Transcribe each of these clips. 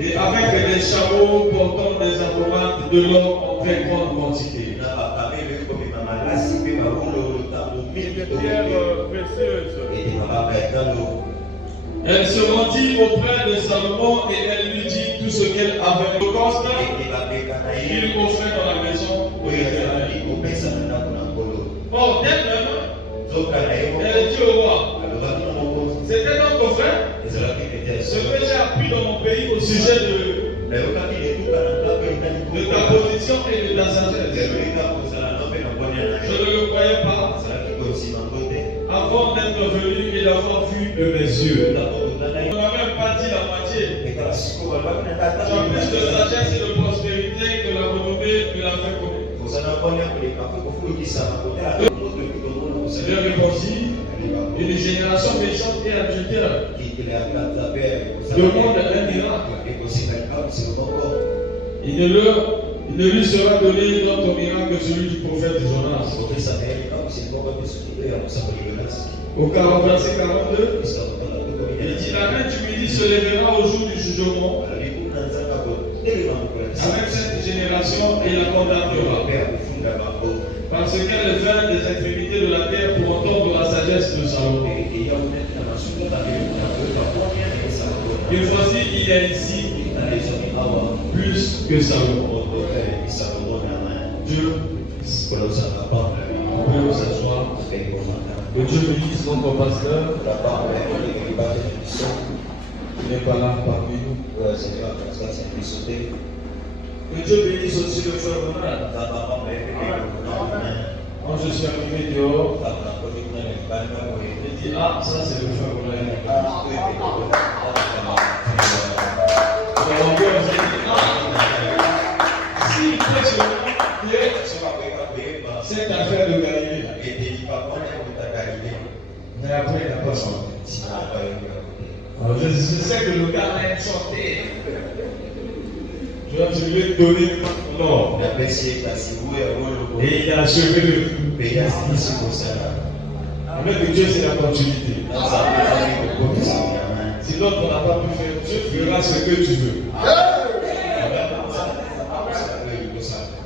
Et avec des chameaux portant des aromates de l'or en très grande quantité. Des pierres précieuses. Elle se rendit auprès de Salomon et elle lui dit tout ce qu'elle avait. Le constat, il offrait dans la maison où il était allé. Bon, dès même, elle dit au roi, c'était notre frère. Ce que j'ai appris dans mon pays au sujet de ta position et de ta sagesse, je ne le croyais pas avant d'être venu et d'avoir vu de mes yeux. On ne m'a même pas dit la moitié. Tu as plus de sagesse et de prospérité que la renommée de la fin commune. Je lui répondis, une génération méchante et adultère demande un miracle. Il ne lui sera donné d'autre miracle que celui du prophète Jonas. Au 40, verset 42, il dit la reine du Midi se lèvera au jour du jugement avec cette génération et la condamnera. Parce qu'elle vint des extrémités de la terre pour entendre la sagesse de Salomon. Et voici, il y a ici plus que Salomon. Dieu, on peut s'asseoir. Que Dieu bénisse notre pasteur. Il n'est pas là parmi nous. Que Dieu bénisse aussi le frère Ronald. Quand je suis arrivé dehors, j'ai dit, ah, ça c'est le frère Ronald. S'il fait cette affaire de Galilée, mais après il n'a pas chanté. Alors je sais que le gars aime chanter. Je lui ai donné non. Et il a achevé le fou. Avec Dieu, c'est la continuité. Si l'autre n'a pas pu faire, Dieu fera ce que tu veux.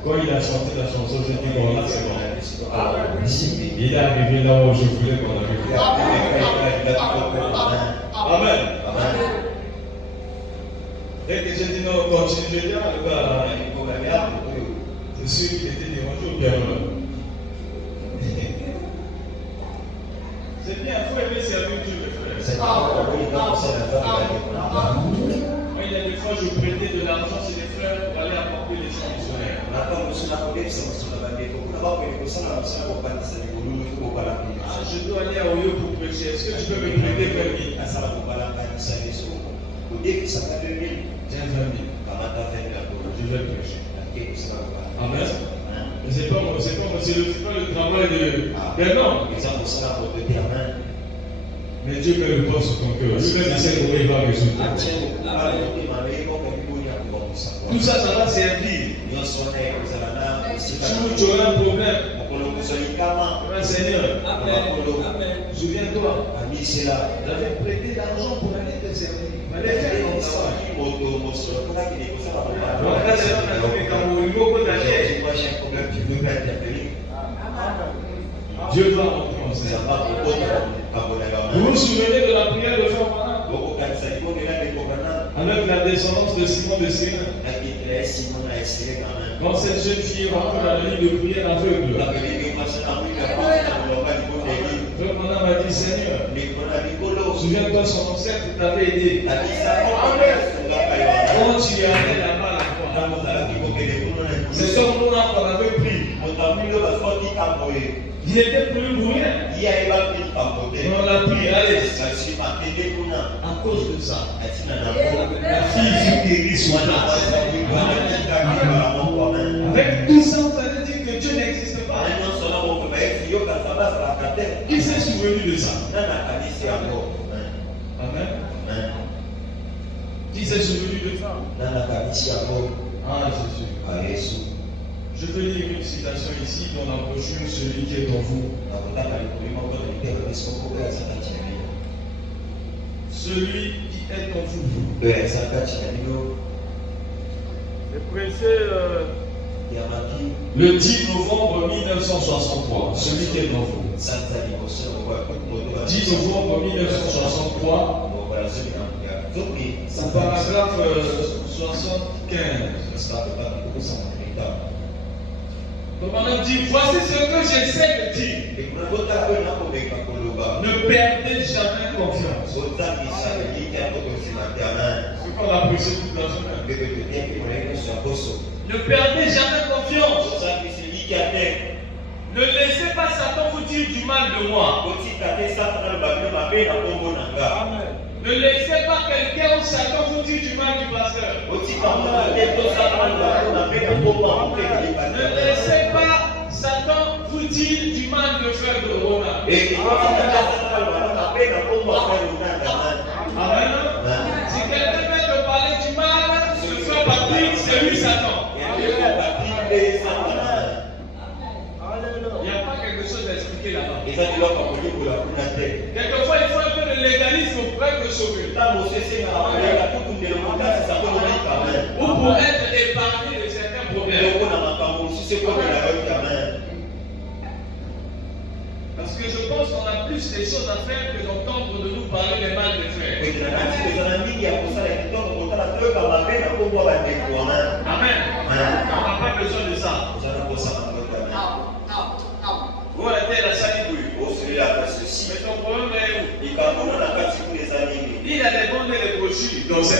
Quand il a chanté la chanson, j'ai dit bon là c'est bon. Il est arrivé là où je voulais qu'on arrive. Amen. Dès que j'ai dit non, continue, je dis ah le gars, c'est sûr qu'il était dérangé au piano. C'est bien, il faut aimer servir Dieu, mes frères. Moi, il y a des fois, je prêtais de l'argent chez les frères pour aller apporter les soins missionnaires. Je dois aller à Oyo pour prêcher. Est-ce que tu peux me prêter 20 000? Tiens, 20 000. Je vais prêcher. Amen. C'est pas le travail d'un homme. Mais Dieu met le poids sur ton cœur. Lui-même, il sait comment il va résoudre. Tout ça, ça va servir. Si tu auras un problème, Seigneur, souviens-toi, j'avais prêté l'argent pour aller te servir. Il fallait faire comme ça. Dieu va rentrer en scène. Vous vous souvenez de la prière de Fabana avec la descendance de Simon de Cyrène? Quand cette jeune fille rentre dans la ligne de prière aveugle, Fabana m'a dit Seigneur, souviens-toi son ancêtre t'avait aidé. Quand tu es allé là-bas, c'est comme nous là qu'on avait pris. Il était plus bruyant. On l'a pris, allez. À cause de ça, la fille fut guérie soit là. Avec tout ça, vous allez dire que Dieu n'existe pas. Qui s'est souvenu de ça? Amen. Qui s'est souvenu de ça? Ah, Jésus. Je vais lire une citation ici dans la brochure Celui qui est en vous. Ce celui qui est en vous. Le Le 10 novembre 1963, celui qui est en vous. 10 novembre 1963, paragraphe 75. Le commandant dit, voici ce que j'essaie de dire. Ne perdez jamais confiance. C'est qu'on a prêché toute la semaine. Ne perdez jamais confiance. Ne laissez pas Satan vous dire du mal de moi. Amen. Ne laissez pas quelqu'un ou Satan vous dire du mal du pasteur. Ne laissez pas Satan vous dire du mal de frère de Rona. Amen. Si quelqu'un veut te parler du mal, de frère Patrick, c'est lui Satan. Il n'y a pas quelque chose à expliquer là-bas. Quelquefois, il faut un peu de légalisme pour être sauvé. Ou pour être épargné de certains problèmes. Parce que je pense qu'on a plus de choses à faire que d'entendre de nous parler les mal des frères. Amen. On n'a pas besoin de ça. Vous êtes la salibouille. Mais ton problème est où? Il a des bons et des brochures. Donc ce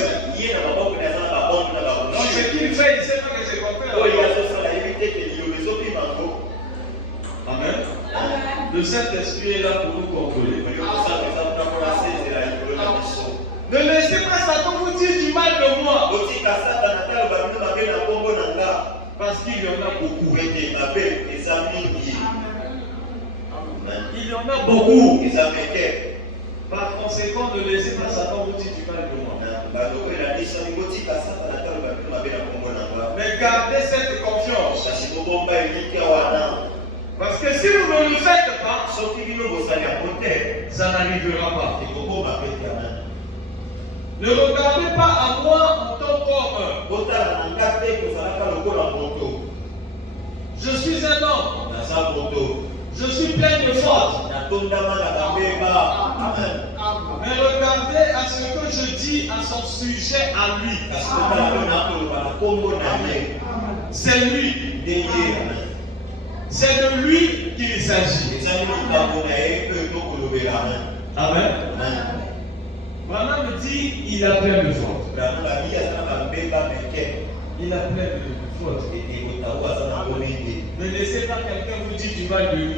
qu'il fait, il ne sait pas que c'est quoi faire. Amen. Le Saint-Esprit est là pour nous contrôler. Ne laissez pas Satan vous dire du mal de moi. Parce qu'il y en a beaucoup. Il y en a beaucoup. Par conséquent, ne laissez pas Satan vous dire du mal de moi. Mais gardez cette confiance. Parce que si vous ne le faites pas, ça n'arrivera pas. Ne regardez pas à moi en tant qu'homme. Je suis un homme. Je suis plein de force. Mais regardez à ce que je dis à son sujet à lui. C'est lui. C'est de lui qu'il s'agit. Amen. Maman me dit, il a plein de fautes. Il a plein de fautes. Ne laissez pas quelqu'un vous dire du mal de lui.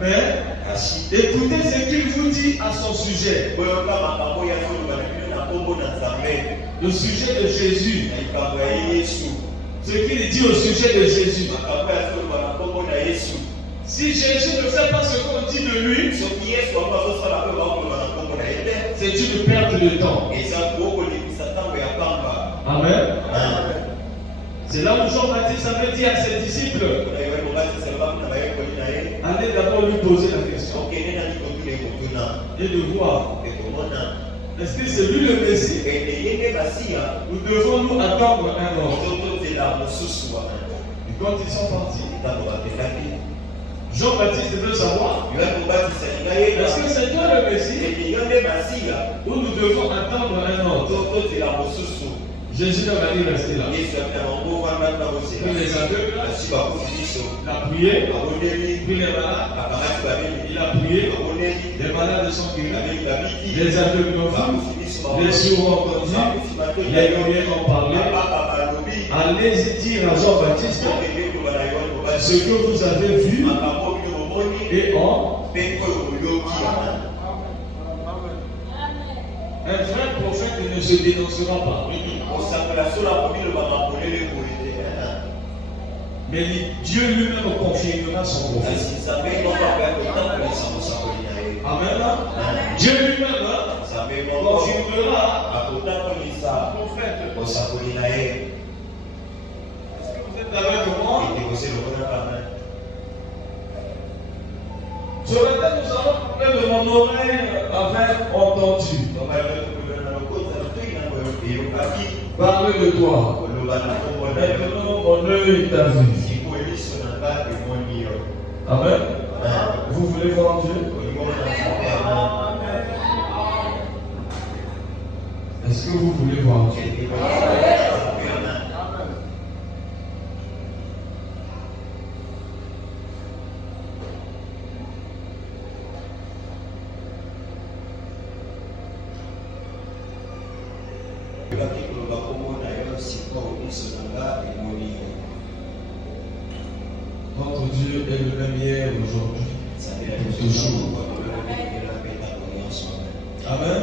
Mais écoutez ce qu'il vous dit à son sujet. Le sujet de Jésus. Ce qu'il dit au sujet de Jésus. Si Jésus ne fait pas ce qu'on dit de lui, c'est une perte de temps. Amen. C'est là où Jean-Baptiste avait dit à ses disciples, allez d'abord lui poser la question et de voir, est-ce que c'est lui le Messie? Ou devons-nous attendre un autre? Et quand ils sont partis, Jean-Baptiste veut savoir, est-ce que c'est toi le Messie? Ou nous devons attendre un autre? Jésus n'a pas dit rester là. Puis les aveugles, il a prié, puis les malades, il a prié, les malades sont guéris, les aveugles ont vu, les sourds ont entendu, les muets ont parlé. Allez dire à Jean-Baptiste ce que vous avez vu et en. Un vrai prophète ne se dénoncera pas. Mais Dieu lui-même confirmera son prophète. Amen. Dieu lui-même confirmera son prophète. Est-ce que vous êtes avec moi? Ce matin, nous allons même mon oreille avait entendu parler de toi. Maintenant, mon œil t'a vu. Amen. Vous voulez voir Dieu? Est-ce que vous voulez voir Dieu? Votre Dieu est le même hier, aujourd'hui, toujours. Amen.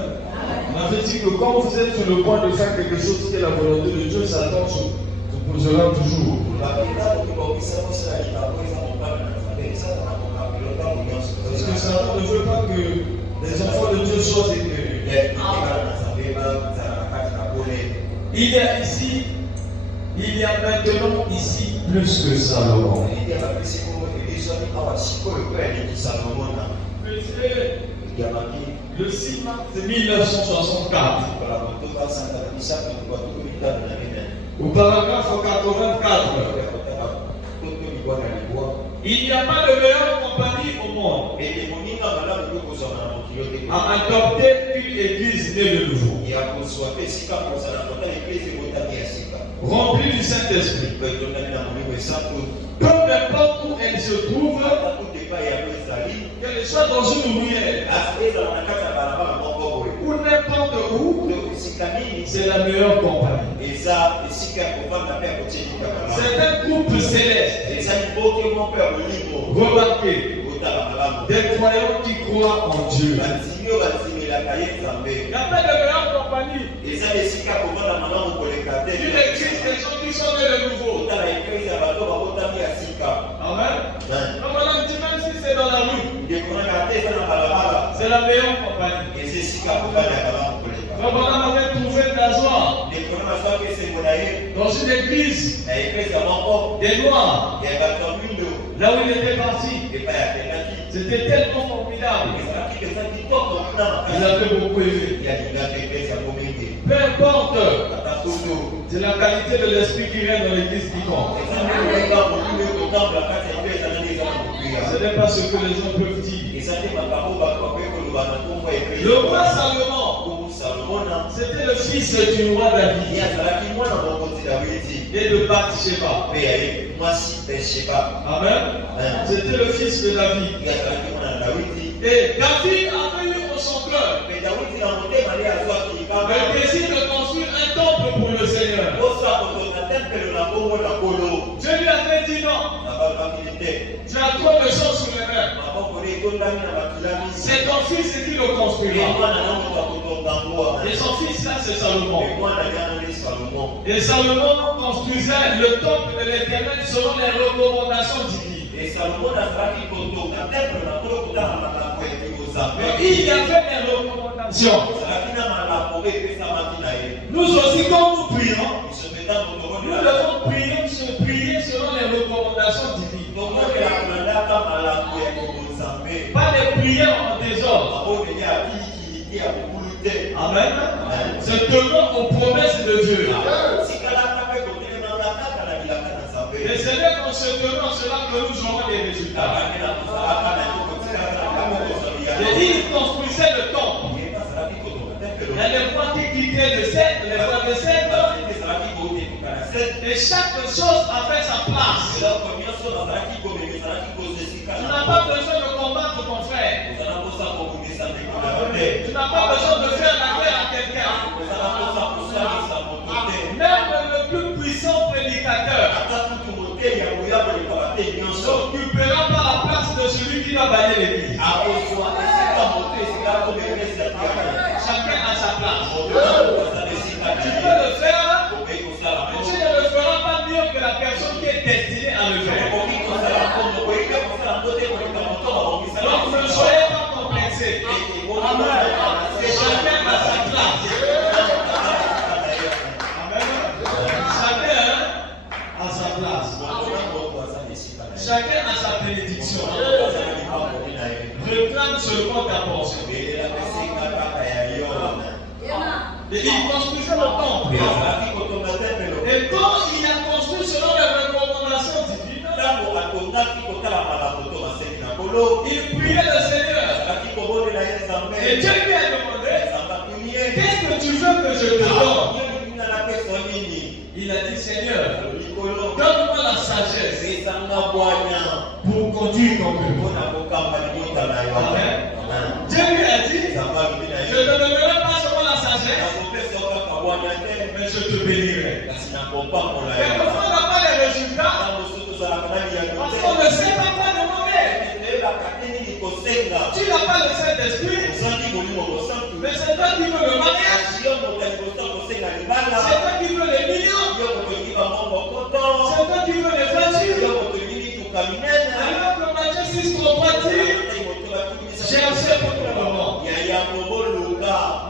On avait dit que quand vous êtes sur le point de faire quelque chose qui est la volonté de Dieu, Satan se posera toujours. Parce que Satan ne veut pas que les enfants de Dieu soient éclairés. Il y a maintenant ici plus que Salomon. Le 6 mars 1964, au paragraphe 84, il n'y a pas de meilleure compagnie au monde à adopter une église née de nouveau, remplie du Saint-Esprit. Peu importe où elle se trouve, qu'elle soit dans une ouvrière ou n'importe où, c'est la meilleure compagnie. C'est un groupe céleste. Remarquez, des croyants qui croient en Dieu. Il n'y a pas de meilleure compagnie. Une église des gens qui sont nés de nouveau. Amen. Donc on dit même si c'est dans la rue, c'est la meilleure compagnie. Donc on avait trouvé d'asseoir dans une église des Noirs, là où il était parti. C'était tellement formidable. Il avait beaucoup aimé. Peu importe, c'est la qualité de l'esprit qui règne dans l'église qui compte. Ce n'est pas ce que les gens peuvent dire. Le roi Salomon, c'était le fils du roi David et de Bathsheba. Amen. C'était le fils de David. Et David avait eu dans son cœur le désir de construire un temple pour le Seigneur. Dieu lui avait dit non. Tu as trop de choses sur les mains. C'est ton fils qui le construira. Et son fils là, c'est Salomon. Et Salomon construisait le temple de l'Éternel selon les recommandations divines. Et il y avait des recommandations. Nous aussi, quand nous prions, nous devons prier selon les recommandations divines. Pas des prières en désordre. Amen. Se tenant aux promesses de Dieu. Et c'est là qu'en se tenant cela que nous aurons des résultats. Et il construisait le temple. Et les points qui quittaient le cèdre, les points de cèdre. Et chaque chose avait sa place. Tu n'as pas besoin de combattre ton frère. Tu n'as pas besoin de faire la guerre à quelqu'un. Même le plus puissant prédicateur s'occupera pas la place de celui qui va balayer l'église. Chacun a sa place. Tu peux le faire, mais tu ne le feras pas mieux que la personne qui est destinée à le faire. Donc ne soyez pas complexés. Amen. Chacun a sa place. Amen. Chacun a sa place. Chacun a sa bénédiction. Réclame seulement Et il construisait le temple. Et quand il a construit selon les recommandations divines, il priait le Seigneur. Et Dieu lui a demandé, qu'est-ce que tu veux que je te donne? Il a dit, Seigneur, donne-moi la sagesse pour conduire ton peuple. Amen. Dieu lui a dit, je ne te donnerai pas seulement la sagesse, mais je te bénirai. Mais parfois on n'a pas les résultats, parce qu'on ne sait pas quoi demander. Tu n'as pas le Saint-Esprit, mais c'est toi qui veux le mariage, c'est toi qui veux les millions, c'est toi qui veux les voitures. Alors que Matthieu 6 compatit, cherchez pour le moment.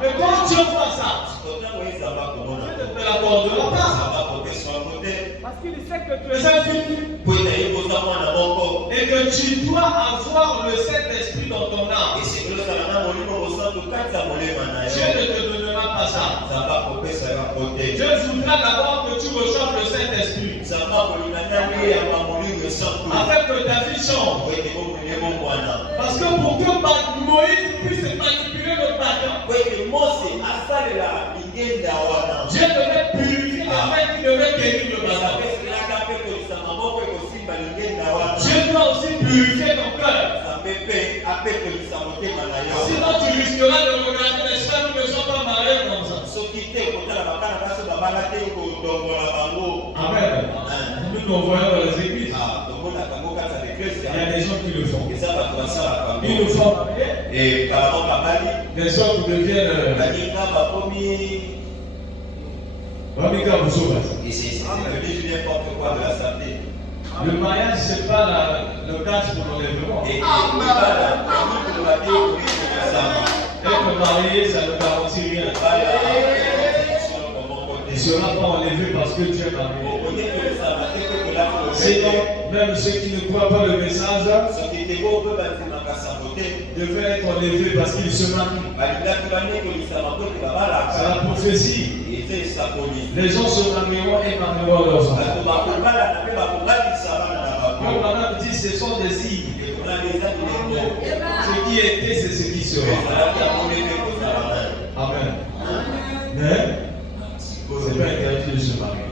Mais quand Dieu voit ça, Dieu ne te l'accordera pas. Parce qu'il sait que tu es un fils et que tu dois avoir le Saint-Esprit dans ton âme. Dieu ne te donnera pas ça. Dieu voudra d'abord que tu reçoives le Saint-Esprit afin que ta vie change. Parce que pour que Moïse puisse manipuler le bâton, Dieu devait purifier la main qui devait guérir le bâton. Dieu doit aussi purifier ton cœur. Sinon tu risqueras de regarder les femmes qui ne sont pas mariées comme ça. Amen. Nous voyons dans les églises. Il y a des gens qui le font. Ils le font. Des gens qui deviennent. Le mariage, c'est pas le cas pour l'enlèvement. Être marié, ça ne garantit rien. Il ne sera pas enlevé parce que Dieu est marié. Sinon, même ceux qui ne croient pas le message devaient être enlevés parce qu'ils se marient. C'est la prophétie. Les gens se marieront et marieront leurs enfants. Comme madame dit, ce sont des signes. Ce qui était, c'est ce qui sera. Amen. Mais, c'est pas interdit de se marier.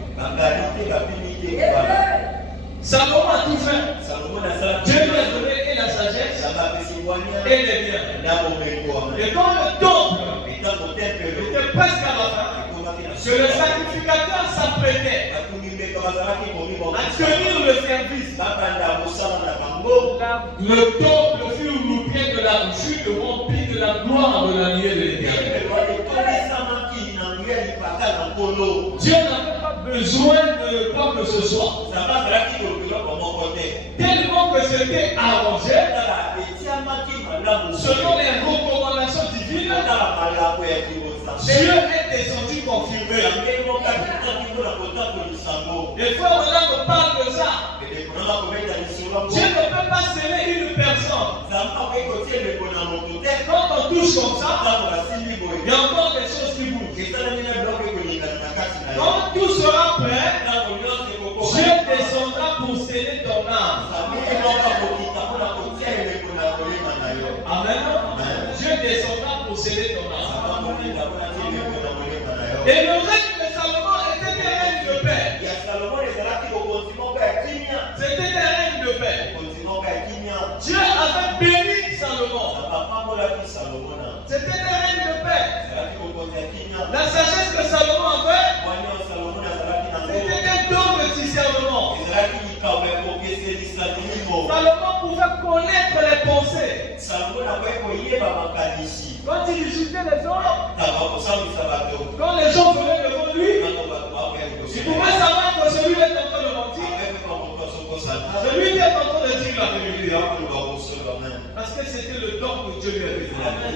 Salomon a tout fait. Dieu lui a donné et la sagesse et les biens. Et quand le temple était presque à la fin, que le sacrificateur s'apprêtait à tenir le service, le temple fut rempli de la gloire de la nuée de l'Éternel. Dieu n'avait pas besoin de quoi que ce soit. Tellement que c'était arrangé selon les recommandations divines. Dieu est descendu confirmé. Les frères maintenant me parlent de ça. Dieu ne peut pas sceller une personne. Quand on touche comme ça, il y a encore des choses qui bougent. Quand tout sera prêt, Dieu descendra pour sceller ton âme. Amen. Dieu descendra pour sceller ton âme. Et le règne de Salomon était un règne de paix. C'était un règne de paix. Dieu avait béni Salomon. C'était un règne de paix. La sagesse que Salomon avait, c'était un don de discernement. Salomon pouvait connaître les pensées. Quand il jugeait les hommes, quand les gens venaient devant lui, il pouvait savoir que celui est en train de mentir, celui qui est en train de dire la vérité. Parce que c'était le don que Dieu lui avait donné.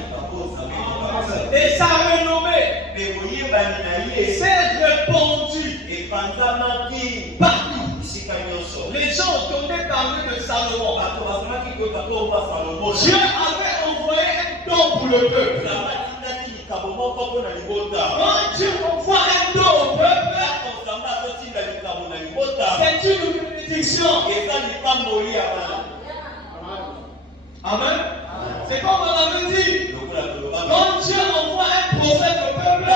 Et sa renommée s'est répandue partout. Les gens entendaient parler de Salomon. Dieu avait envoyé un don pour le peuple. Dieu envoie un don au peuple, c'est une bénédiction. Amen. C'est comme on avait dit. Quand Dieu envoie un prophète au peuple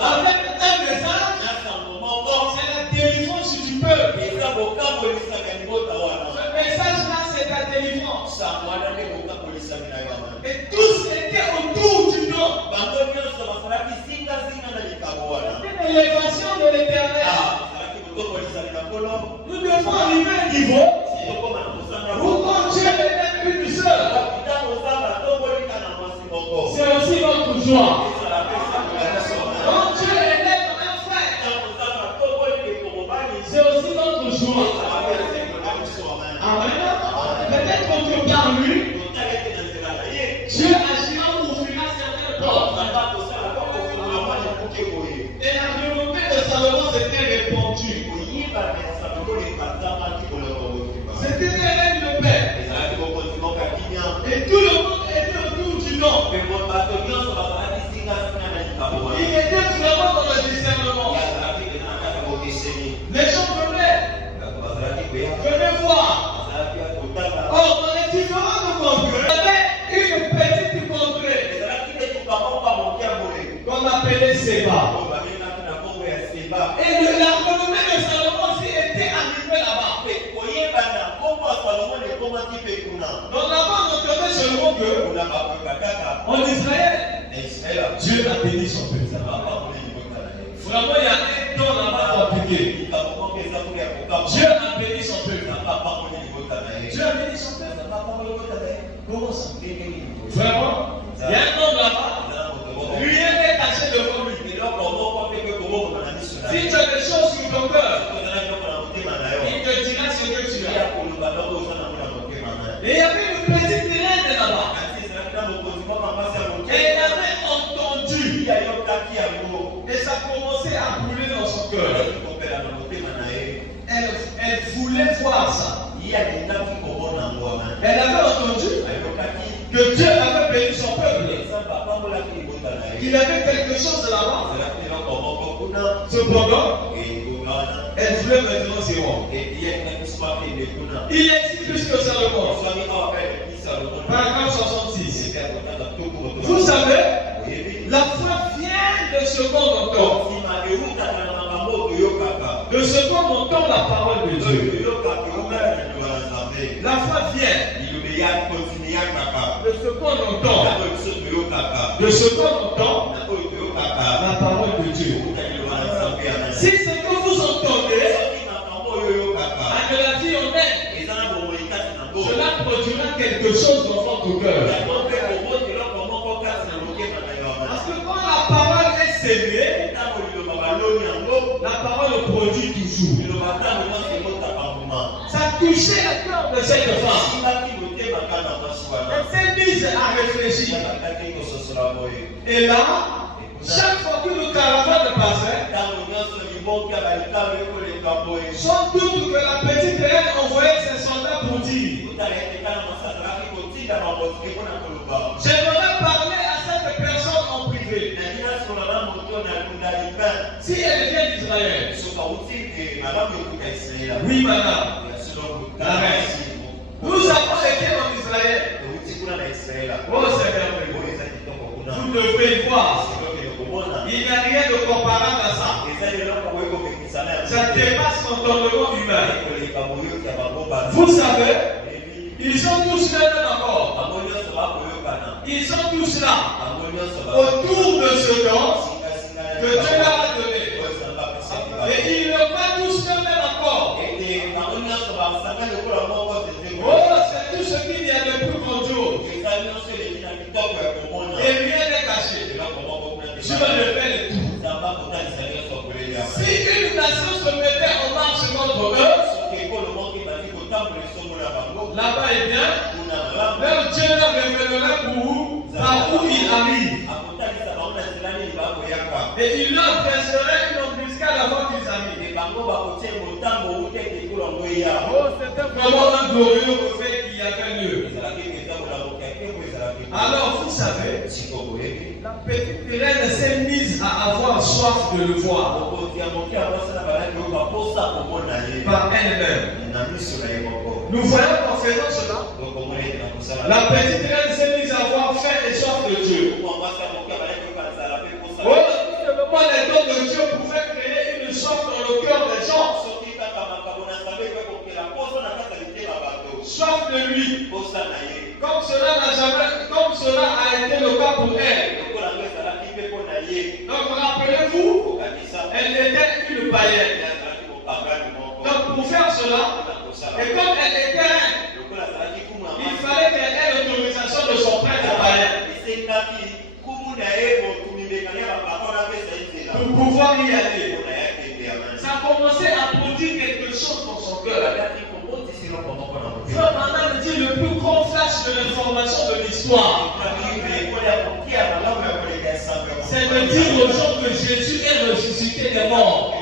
avec un message, c'est la délivrance du peuple. Ce message-là, c'est la délivrance. Et tous étaient autour du nom. C'était l'élévation de l'Éternel. Nous devons arriver à un niveau où quand Dieu est une seule, c'est aussi notre joie. Quand Dieu élève un frère, c'est aussi notre joie. Amen. Peut-être que par lui, Dieu agira pour finir certaines portes. Et la volonté de Salomon s'était répandue. C'était un règne de paix. Et tout le monde était autour du nom. Il était vraiment dans le discernement. Les gens venaient voir. Or, dans les différentes contrées, il y avait une petite contrée qu'on appelait Séba. Et la renommée de Salomon aussi était arrivée là-bas. Donc là-bas, on entendait seulement que en Israël, Dieu a béni son peuple. Vraiment, il y a un don là-bas compliqué. Dieu a béni son peuple. Dieu a béni son peuple. Comment ça? Vraiment, il y a un homme là-bas. Rien n'est caché devant lui. Si tu as des choses sur ton cœur, il te dira ce que tu as. Et il y avait une petite reine là-bas. Et elle avait entendu. Et ça commençait à brûler dans son cœur. Elle voulait voir ça. Elle avait entendu que Dieu avait béni son peuple. Il avait quelque chose là-bas. Cependant, elle voulait maintenant ses rois. Il est plus que Salomon. Paragraphe 66. Vous savez, la foi vient de ce qu'on entend. De ce qu'on entend la parole de Dieu. La foi vient de ce qu'on entend. De ce qu'on entend la parole de Dieu. Si ce que vous entendez à de la vie humaine, cela produira quelque chose dans votre cœur. Parce que quand la parole est sémée, la parole produit toujours. Ça touchait le cœur de cette femme. Elle s'est mise à réfléchir. Et là, chaque fois que le caravane passait, sans doute que la petite reine envoyait ses soldats pour dire: j'aimerais parler à cette personne en privé. Si elle vient d'Israël. Oui, madame. Nous avons été en Israël. Oh, c'est merveilleux. Vous devez voir. Il n'y a rien de comparable à ça. Ça dépasse l'entendement humain. Vous savez, ils sont tous là encore. Ils sont tous là autour de ce don que Dieu leur a donné. Et ils ne sont pas tous le même encore. Oh, c'est tout ce qu'il y a de plus grandiose. Et rien n'est caché. Je le fais tout. Si une nation se mettait en marche contre eux, là-bas est bien, leur Dieu leur révélera par où il arrive. Et il leur dresserait une embuscade avant qu'ils arrivent. Oh, c'était vraiment un glorieux fait qu'il y avait lieu. Alors vous savez, la petite reine s'est mise à avoir soif de le voir par elle-même. Nous voyons qu'en faisant cela, la petite reine s'est mise à avoir faim et soif de Dieu. Oh, les dons de Dieu pouvaient créer une soif dans le cœur des gens. Soif de lui. Comme cela a été le cas pour elle. Donc rappelez-vous, elle était une païenne. Donc pour faire cela, et comme elle était reine, il fallait qu'elle ait l'autorisation de son prêtre païen pour pouvoir y aller. Ça a commencé à produire quelque chose dans son cœur. Frère Branham dit le plus grand flash de l'information de l'histoire, c'est de dire aux gens que Jésus est ressuscité des morts.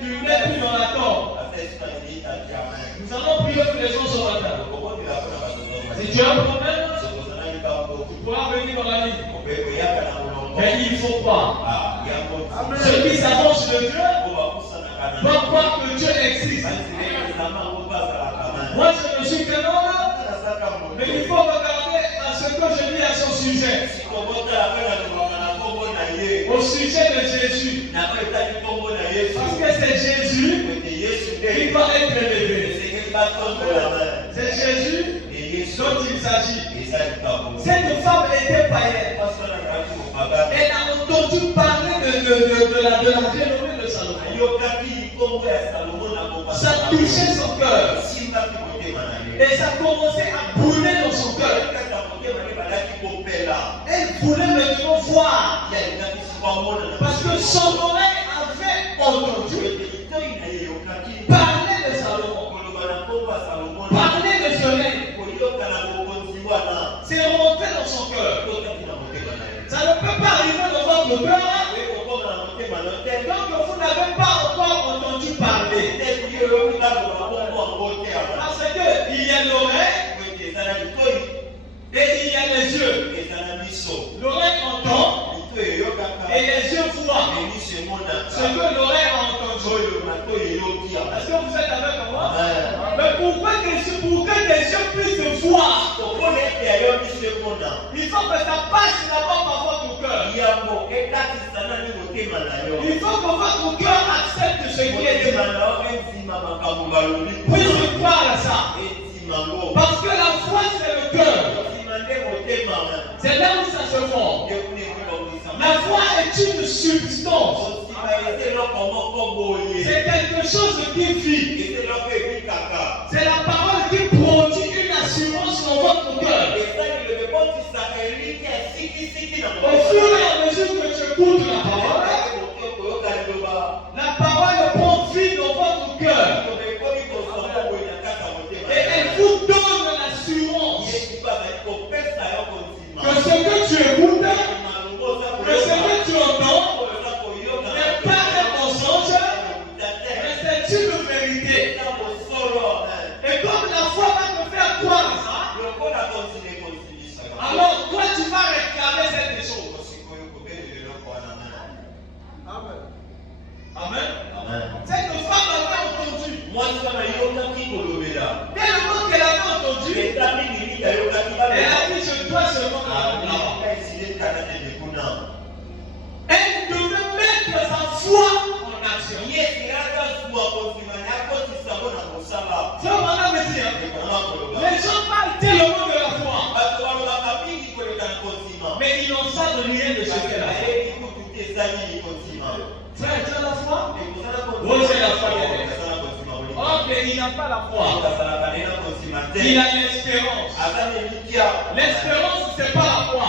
Tu n'es plus dans la tombe. Nous allons prier pour les gens ce matin. Si tu as un problème, tu pourras venir dans la ligne. Mais il ne faut pas. Ceux qui s'avancent de Dieu doivent croire que Dieu existe. Moi je ne suis qu'un homme, mais il faut regarder à ce que je dis à son sujet. Au sujet de Jésus. Parce que c'est Jésus qui va être élevé. C'est Jésus dont il s'agit. Cette femme était païenne. Elle a entendu parler de la renommée de Salomon. Ça touchait son cœur. Et ça commençait à brûler dans son cœur. Elle voulait maintenant voir. Parce que son oreille avait entendu parler de Salomon. Parler de ce règne. C'est rentré dans son cœur. Ça ne peut pas arriver dans votre cœur. Donc vous n'avez pas encore entendu parler. Parce qu'il y a l'oreille et il y a les yeux. L'oreille entend et les yeux voient ce que l'oreille a entendu. Est-ce que vous êtes avec moi? Mais pourquoi que les yeux puissent voir? Il faut que ça passe d'abord par votre cœur. Il faut que votre cœur accepte ce qui est dit. Puisse croire à ça. Parce que la foi c'est le cœur. C'est là où ça se forme. La foi est une substance. C'est quelque chose qui vit. C'est la parole qui produit une assurance dans votre cœur. Au fur et à mesure que tu écoutes la parole prend vie dans votre cœur. Et elle vous donne l'assurance que ce que tu écoutes, que ce que tu entends, n'est pas un mensonge, mais c'est une vérité. Et comme la foi va te faire croire à ça, alors toi tu vas réclamer cette chose. Amen. Cette femme avait entendu. Dès le moment qu'elle avait entendu, elle a dit je dois seulement elle devait mettre sa foi en action. C'est ce qu'on a dit. Les gens parlent tellement de la foi, mais ils n'ont ça de rien de ce qu'elle a fait. Frère, tu as la foi? Oui, j'ai la foi. Ok, il n'a pas la foi. Il a l'espérance. L'espérance, c'est pas la foi.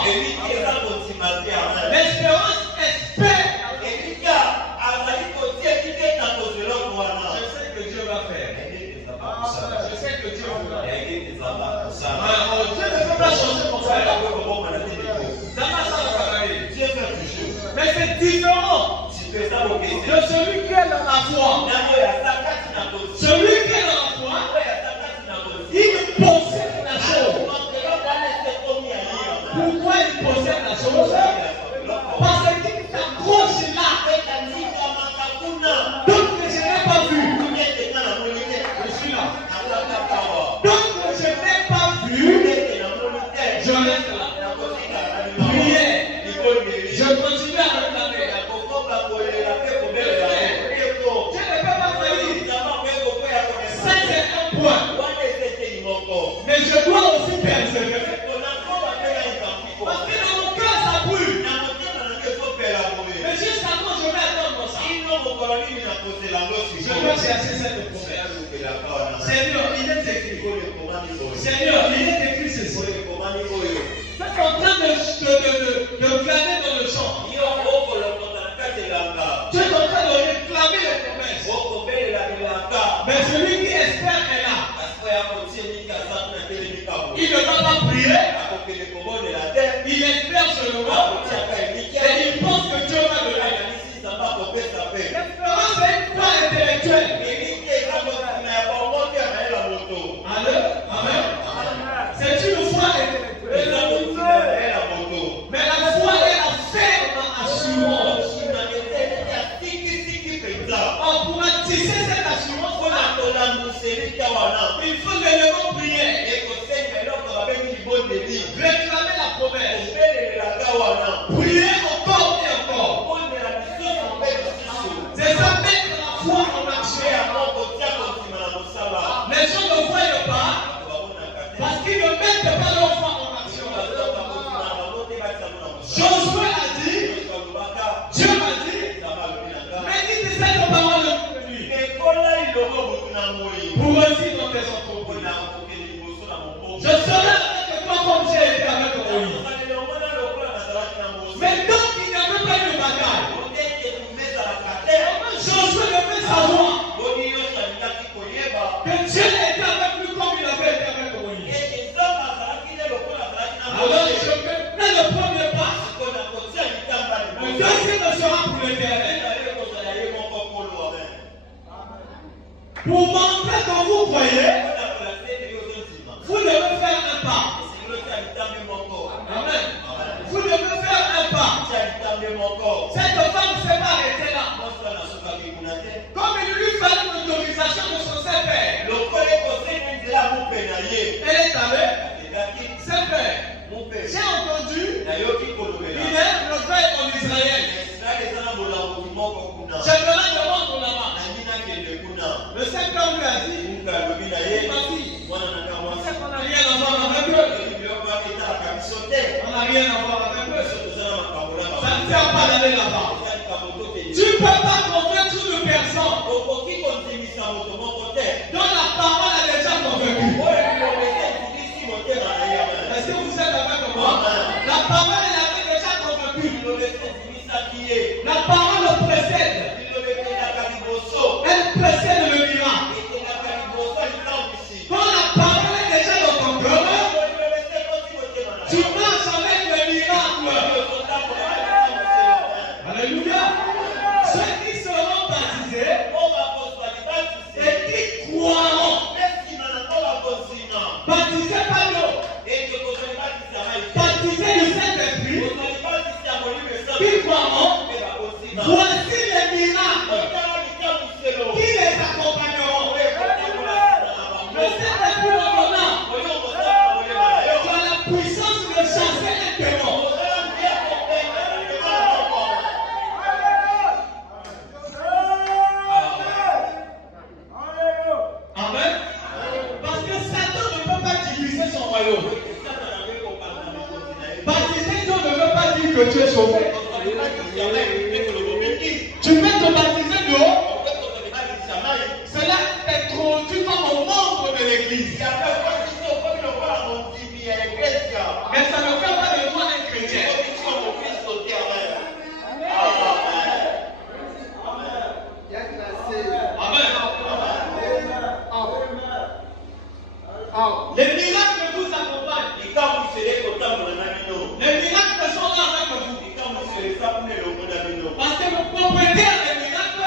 L'espérance espère. Je sais que Dieu va faire. Je sais que Dieu va faire. Dieu ne peut pas changer pour faire. Mais c'est différent de celui qui est dans la foi. Celui qui est dans la foi, il possède la chose. Pourquoi il possède la chose? Parce qu'il t'accroche là. Donc je n'ai pas vu. Je suis là. Donc je n'ai pas vu. Je reste là. Prière. Je continue à réclamer. Je ne peux pas faillir. Ça c'est un point. Mais je dois aussi persévérer. Parce que dans mon cœur ça brûle. Mais jusqu'à quand je vais attendre ça? Je dois chercher cette promesse. Seigneur, il est écrit. Seigneur, il est écrit ceci. Tu es en train de glaner dans le champ. Tu es en train de réclamer les promesses. Mais celui qui espère est là. Il ne va pas prier. Il espère seulement. Et il pense que Dieu va le donner. L'espérance est une foi intellectuelle. Amen. C'est une foi intellectuelle. Mais la foi est la ferme assurance. Pour attiser cette assurance, il faut l'élément prier. Réclamer la promesse. Prier encore et encore. C'est ça, mettre la foi en action. Les gens ne voient pas parce qu'ils ne mettent pas leur foi en action. Josué a dit, Dieu m'a dit, médite cette parole de nuit pour réussir dans tes entreprises. Je serai avec toi comme j'ai été avec Moïse. Mais donc il n'y avait pas de bagaille. Josué devait savoir que Dieu était avec lui comme il avait été avec Moïse. Alors je fais le premier pas. Le deuxième sera pour l'Éternel. Pour montrer que vous croyez, vous devez faire un pas. Amen. Vous devez faire un pas. Cette femme ne s'est pas arrêtée là. Comme il lui fallait l'autorisation de son Saint-Père. Elle est allée. Saint-Père, j'ai entendu, il est levé en Israël. J'aimerais me rendre là-bas. Le Saint-Père lui a dit, ma fille, on n'a rien à voir avec eux. On n'a rien à voir avec eux. Ça ne sert pas d'aller là-bas. Tu ne peux pas convaincre une personne dont la parole a déjà convaincu. Est-ce que vous êtes avec moi? La parole elle avait déjà convaincu. La parole précède. Elle précède le miracle. Quand la parole est déjà dans ton cœur, tu marches avec le miracle. Alléluia. Ceux qui seront baptisés et qui croiront, baptisés par l'eau, baptisés du Saint-Esprit, qui croiront, voici les miracles qui les accompagneront. Le Saint-Esprit revenant, tu as la puissance de chasser les démons. Amen. Parce que Satan ne peut pas diviser son royaume. Baptiser Dieu ne veut pas dire que tu es sauvé. Tu peux te baptiser dehors. Cela t'introduit comme un membre de l'église. Mais ça ne fait pas de toi un chrétien. Amen. Les miracles vous accompagnent. Les miracles sont là avec vous. Parce que le propriétaire des miracles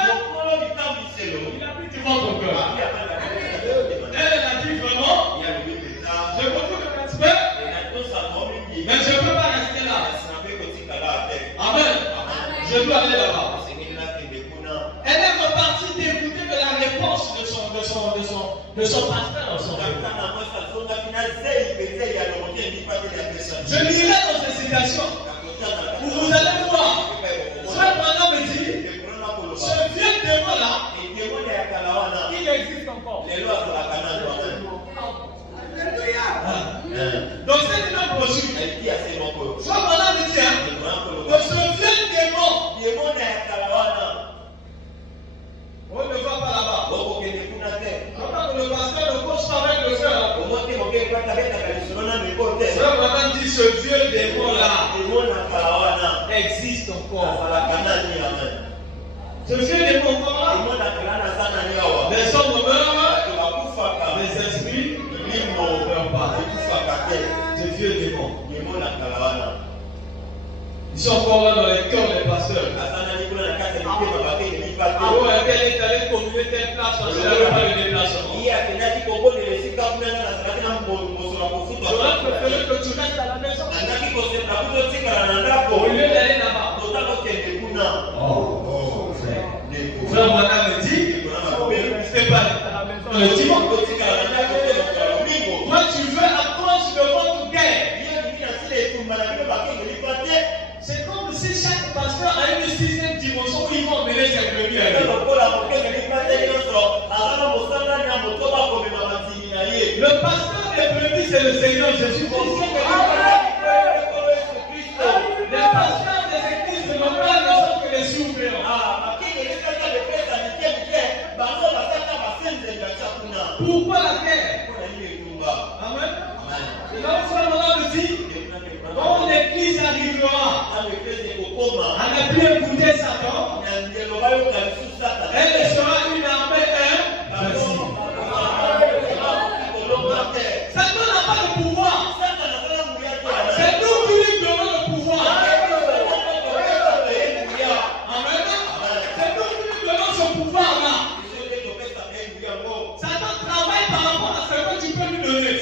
dois aller là-bas. Elle est repartie dégoûtée de la réponse de son pasteur. Je lirai dans ces situations où vous allez voir. Frère Branham me dit, ce vieux démon-là, il existe encore. Donc c'est une autre brochure. Frère Branham me dit, que ce vieux démon, on ne va pas là-bas. Quand le pasteur ne coach pas avec le frère. Frère Branham dit, ce vieux démon-là existe encore. Ce vieux démon encore là. Les hommes meurent, les esprits ne meurent pas. Ce vieux démon. Ils sont encore là dans les cœurs des pasteurs. Ah ouais, elle est allée communier telle place parce qu'elle n'avait pas le déplacement. J'aurais préféré que tu restes à la maison. Au lieu d'aller là-bas. Frère Branham me dit, Stéphane, le dimanche, toi tu veux approcher de votre guerre. C'est comme si chaque pasteur a une sixième dimension où ils vont emmener ses brebis à lui. Le pasteur des brebis, c'est le Seigneur Jésus-Christ. Les pasteurs des églises ne sont pas les autres que les souverains. Pourquoi la guerre? Amen. Et là, frère Branham me dit, quand l'église arrivera à ne plus écouter Satan, elle sera une armée invincible. Satan n'a pas le pouvoir. C'est nous qui lui donnons le pouvoir. Amen. C'est nous qui lui donnons ce pouvoir-là. Satan travaille par rapport à ce que tu peux lui donner.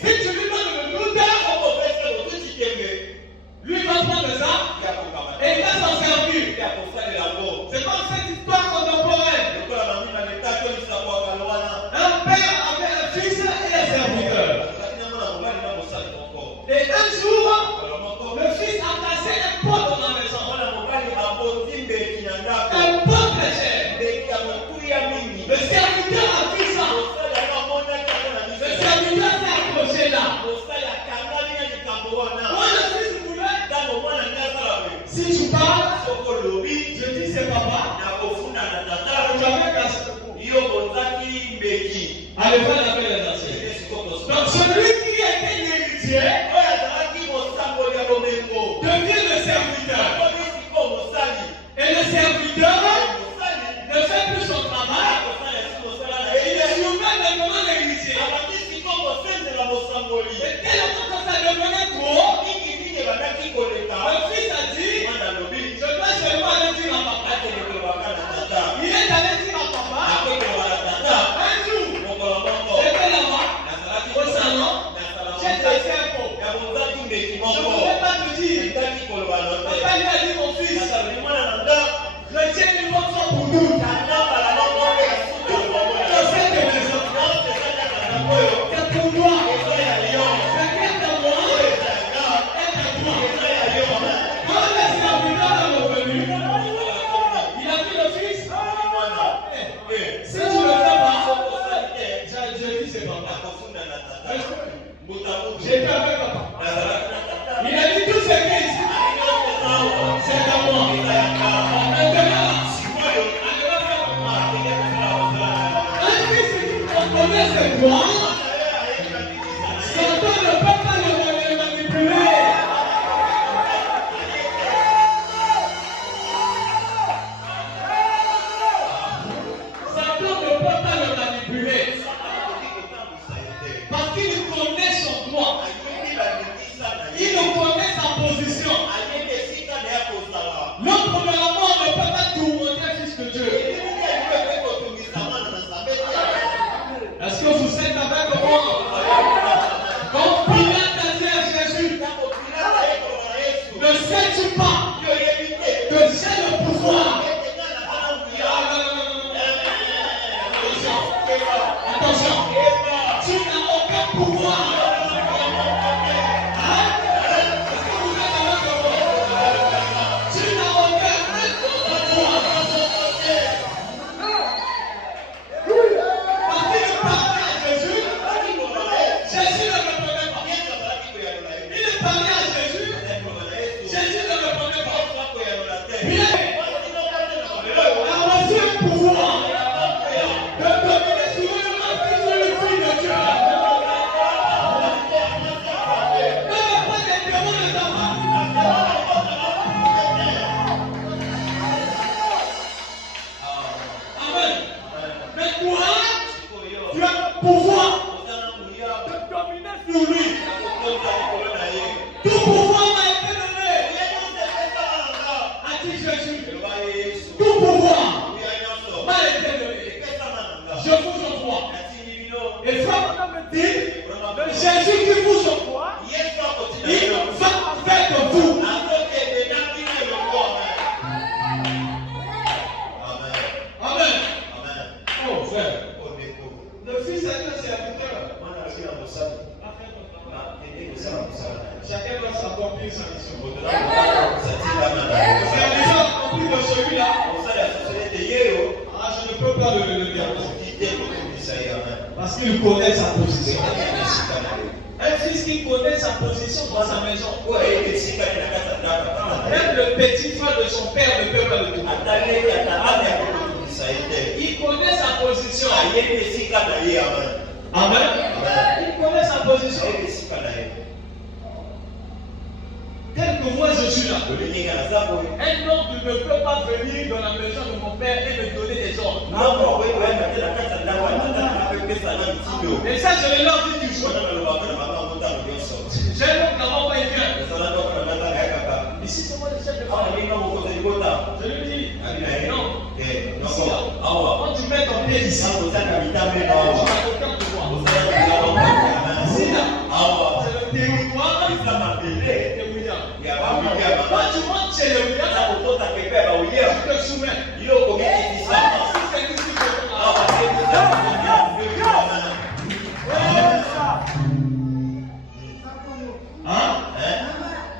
Si tu lui donnes le doute, lui va prendre ça et il va s'en servir. C'est comme cette histoire contemporaine. Un père avait un fils et un serviteur. Et un jour, le fils a cassé un pot dans la maison. Un pot très cher. Le serviteur a vu ça. Le serviteur s'est accroché là. Moi, le fils voulait. Si tu parles, je dis c'est papa. Tu avais cassé le pot. Allez, va la paix les anciens. Donc celui qui était l'héritier devient le serviteur. Et le serviteur ne fait plus son travail. Et il est lui-même maintenant l'héritier. Et tellement que ça devenait trop, le fils a dit, je dois seulement aller dire à papa. Il est allé dire à papa. Un jour, j'étais là-bas, au salon, j'ai cassé un pot. Je ne pouvais pas te dire. Papa lui a dit, mon fils, retiens une bonne fois pour nous. C'est pour toi. C'est à moi. Et à toi. Quand le serviteur est revenu, il a vu le fils. Si tu ne le fais pas, je dis c'est papa. J'étais avec papa. Il a dit tout ce qui est ici. C'est à moi. Maintenant, un fils qui connaît ses droits, Satan ne peut pas le manipuler. Satan ne peut pas le manipuler. Parce qu'il connaît son droit. vous en croit, il va avec vous. Amen. Oh frère, le Fils est un serviteur. Chacun doit s'accomplir sa mission. C'est un déjà accompli de celui-là. Je ne peux pas le dire. Parce qu'il connaît sa position. Un fils qui connaît sa position dans sa maison. Même le petit frère de son père ne peut pas le trouver. Il connaît sa position. Amen. Il connaît sa position. Tel que moi je suis là. Un homme ne peut pas venir dans la maison de mon père et me donner des ordres. Et ça, je le leur dis toujours. J'ai l'homme là-bas, il vient. Ici, c'est moi le chef de famille. Je lui dis, non. Ici, là. Quand tu mets ton pied ici, tu n'as aucun pouvoir. Ici, là. C'est le territoire. Quand tu montes chez le William, tu te soumets.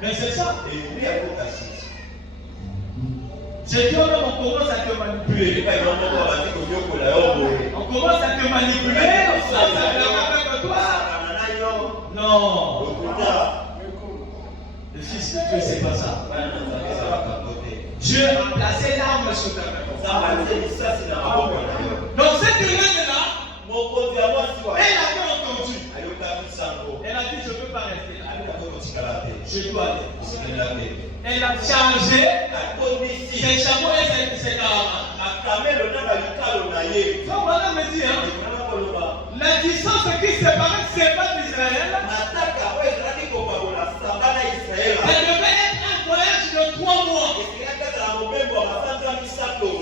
Mais c'est ça. C'est toi-même, on commence à te manipuler. On commence à te manipuler. Ça avec toi. Non. Le Fils de Dieu, c'est pas ça. Dieu a placé l'arme sur ta main. Donc cette reine-là, elle avait entendu. Elle a dit, je ne peux pas rester là. Je dois aller. Elle a chargé ses chameaux et ses caravanes. Donc madame me dit, la distance qui séparait ses pas d'Israël, elle devait être un voyage de 3 mois,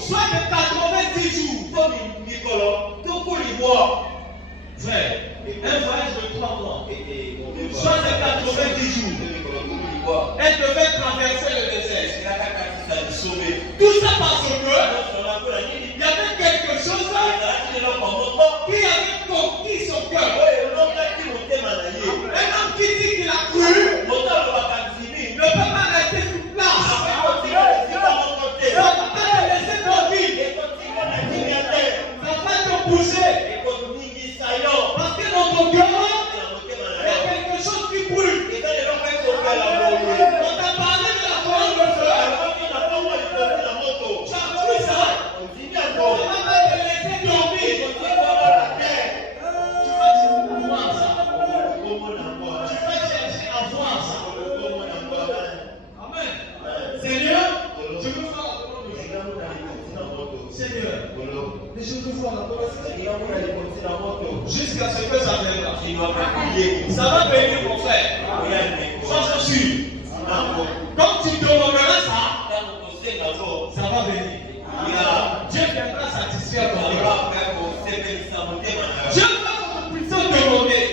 soit de 90 jours. Frère, un voyage de 3 mois, soit de 90 jours. Elle devait traverser le désert. Tout ça parce que il y avait quelque chose qui avait conquis son cœur. Un homme qui dit qu'il a cru ne peut pas rester sur place. Ça ne va pas te laisser dormir. Ça va te pousser. Parce que dans ton cœur, il y a quelque chose qui brûle. On t'a parlé de la colonne de feu. Tu as cru ça. Ça ne va pas te laisser dormir. Tu vas voir ça. Tu vas chercher à voir ça. Amen. Seigneur, je veux voir la colonne de feu. Seigneur, mais je veux voir la colonne de feu. Jusqu'à ce que ça vienne. Ça va venir, mon frère. Ça, je suis. Quand tu demanderas ça, ça va venir. Dieu viendra satisfaire ton cœur. Dieu va vous puissant demander.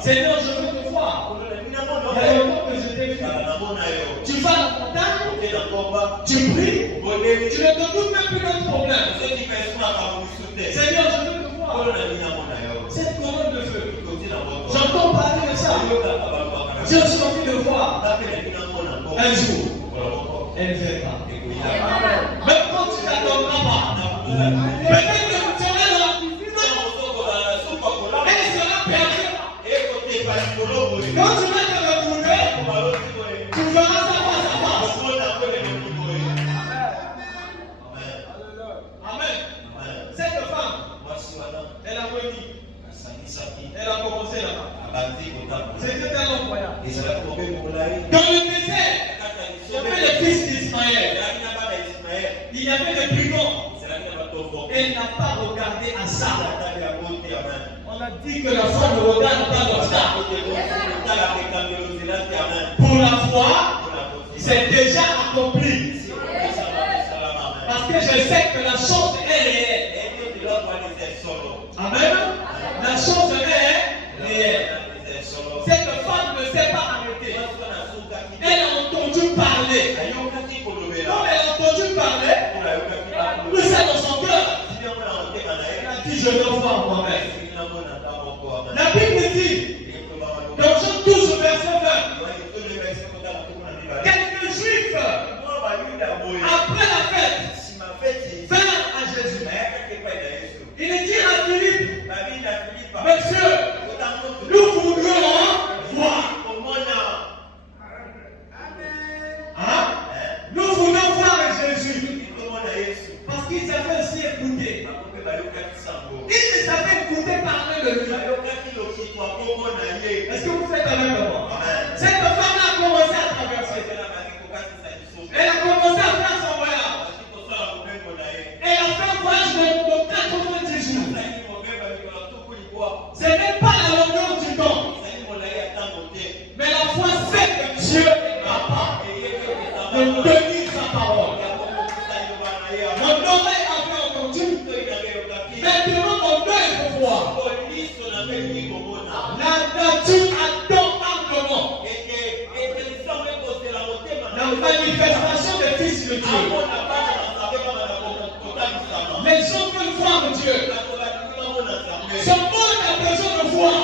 Seigneur, je veux te voir. Il y a longtemps que je t'ai vu. Tu vas à la montagne, tu pries, tu ne te doutes même plus de ton problème. Seigneur, je veux te voir. Cette colonne de feu, j'entends parler de ça. Je suis envie de voir. Un jour, elle viendra. Même quand tu n'attendras pas, peut-être que tu seras là, elle sera perdue. Quand tu vas te retrouver, tu verras ça face à face. Amen. Cette femme, elle a venu. Elle a commencé là-bas. C'était un long voyage. Dans le désert, il y avait le fils d'Ismaël. Il y avait des brigands. Elle n'a pas regardé à ça. On a dit que la femme ne regarde pas dans ça. Pour la foi, c'est déjà accompli. Parce que je sais que la chose est réelle. Amen. La chose est réelle. je veux voir moi-même. La Bible dit, dans Jean 12, verset 20, quelques Juifs, après la fête, vinrent à Jésus. Il dit à Philippe, monsieur, nous voudrions voir. Hein? Nous voulons voir Jésus. Parce qu'ils avaient aussi écouté. Ils avaient écouté parler de lui. Est-ce que vous faites avec moi? Cette femme a commencé à traverser. Elle a commencé à faire son voyage. Elle a fait un voyage de 90 jours. Ce n'est pas la longueur du temps, mais la foi sait que Dieu est capable de tenir sa parole. Mon oreille avait entendu, maintenant mon œil peut voir. La nature attend amplement la manifestation des fils de Dieu. Les gens veulent voir Dieu. Ce monde a besoin de voir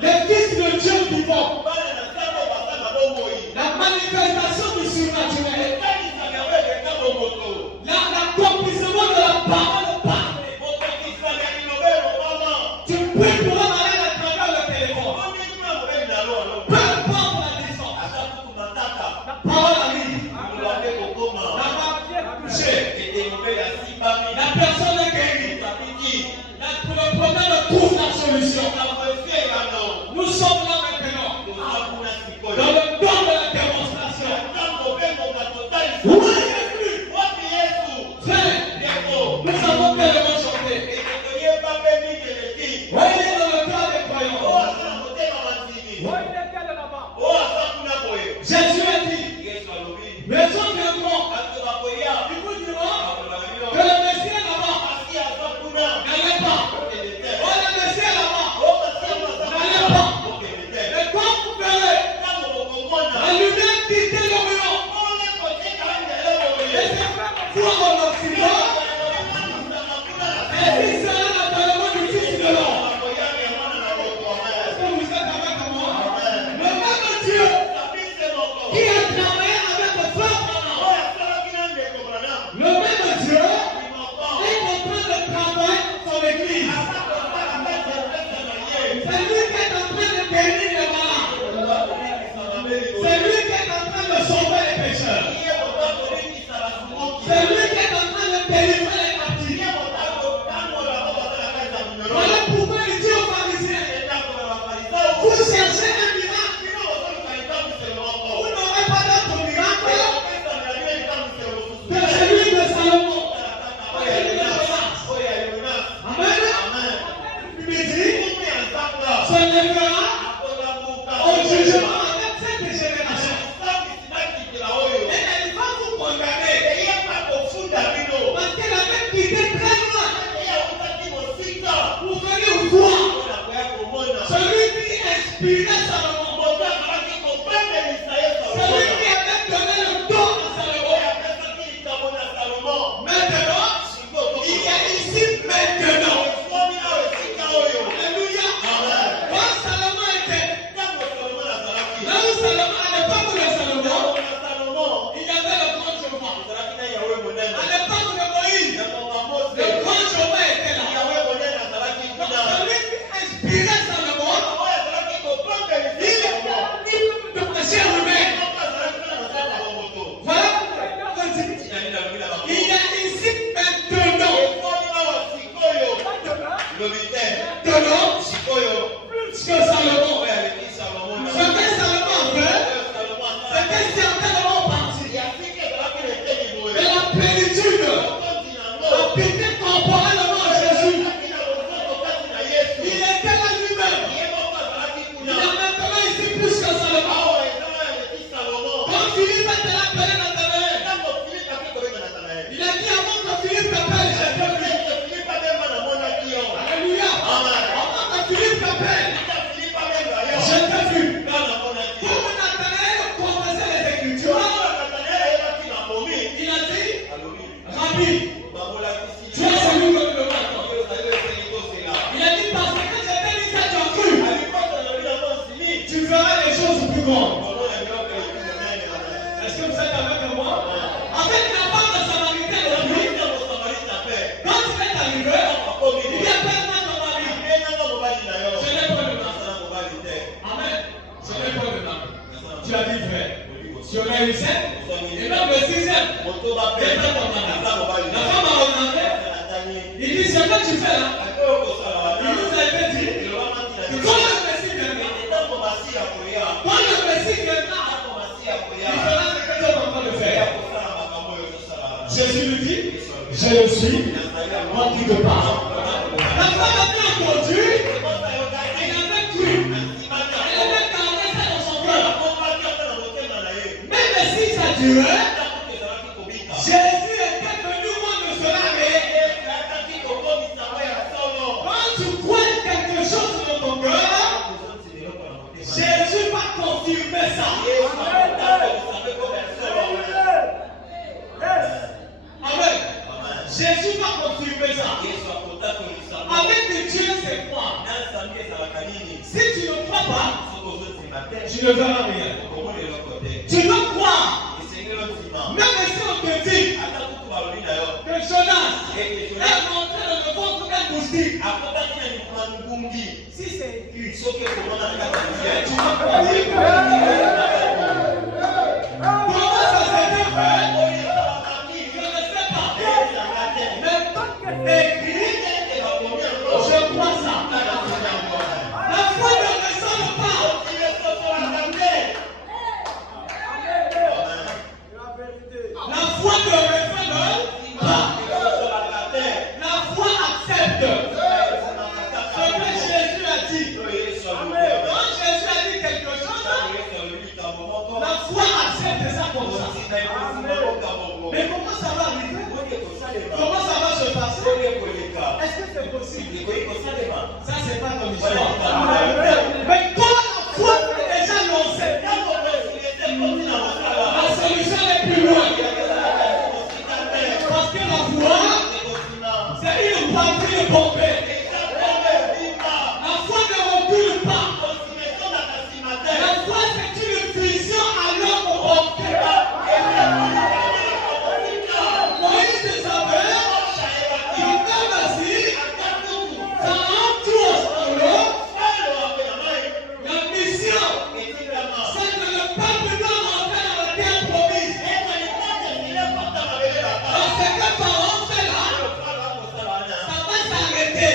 les fils de Dieu vivants. La manifestation du surnaturel. L'accomplissement de la parole parlée. Tu peux pouvoir aller à travers le téléphone. Peu importe la distance. La parole arrive. La main touchée. La personne est guérie. Le problème trouve la solution. Nous sommes là maintenant. Dans le temps de la démonstration. Nous avons tellement chanté. Oui, il est dans le cœur des croyants. Jésus a dit, les gens viendront, ils vous diront que le Messie est là-bas. N'allez pas. Oh, le Messie est là-bas. N'allez pas. Et quand vous verrez la lumière quitter l'Orient, et se faire voir en Occident, et si c'est l'avènement du Fils de l'homme. Est-ce que vous êtes avec moi? Le même Dieu qui a travaillé avec le frère Branham, le même Dieu est en train de travailler sur l'Église. C'est lui qui est en train de bénir les malades. C'est lui qui est en train de sauver les pécheurs. C'est lui qui est en train de délivrer les captifs. Voilà pourquoi il dit aux pharisiens, vous cherchez un miracle. Vous n'aurez pas d'autre miracle que celui de Salomon. Amen. Il dit, se lèvera au jugement avec cette génération. Et elle va vous condamner. Parce qu'elle avait quitté très loin pour venir voir celui qui inspirait Salomon. Celui qui avait donné le don à Salomon. Maintenant, il est ici maintenant. Alléluia. Quand Salomon était, là où Salomon, à l'époque de Salomon, il y avait le grand cheval. À l'époque de Moïse, le grand cheval était là. Donc celui qui inspirait Salomon, il sur la U7, et même le 6e. La femme a regardé. Il dit, c'est quoi tu fais là? Il nous a été dit que quand le Messie viendra, il fera ce que tu es en train de faire. Jésus lui dit, je le suis, moi qui te parle. La femme a bien entendu, elle avait cru, elle avait gardé ça dans son cœur. Même si ça durait, Jésus était venu loin de cela, mais quand tu crois quelque chose dans ton cœur, Jésus va confirmer ça. Amen. Jésus va confirmer ça. Avec Dieu, c'est quoi? Si tu ne crois pas, tu ne verras rien. Tu dois croire. Même si on te dit que Jonas est rentré dans le ventre d'un moustique, si c'est écrit, tu vas croire. Comment ça s'est fait? Je ne sais pas. Mais écrit, je crois ça. La foi ne ressemble pas. La foi ne ressemble pas. La foi accepte ce que Jésus a dit. Quand Jésus a dit quelque chose, la foi accepte ça comme ça. Mais comment ça va arriver? Comment ça va se passer? Est-ce que c'est possible? Ça, c'est pas ton histoire. Mais quand la foi est déjà lancée, la solution est plus loin. Parce que la foi, c'est une poitrine bombée. La foi ne recule pas. La foi, c'est une vision à l'homme bombé. Moïse de savait, il comme ainsi, ça entoure en l'eau. La mission, c'est que le peuple doit rentrer dans la terre promise. Parce que par an fait là, ça va s'arrêter.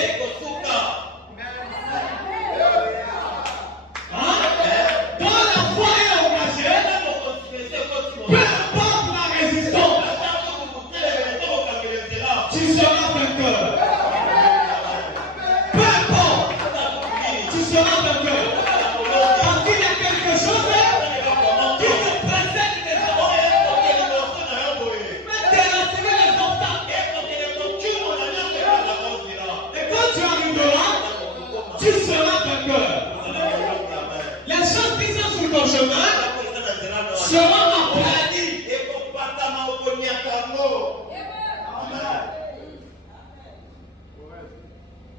Quand la foi est engagée, peu importe la résistance, tu seras vainqueur. Peu importe, tu seras vainqueur. Parce qu'il y a quelque chose qui te précède les hommes. Mais déraciner les obstacles. Et quand tu arriveras, tu seras vainqueur. Les choses qui sont sur ton chemin seront aplanies.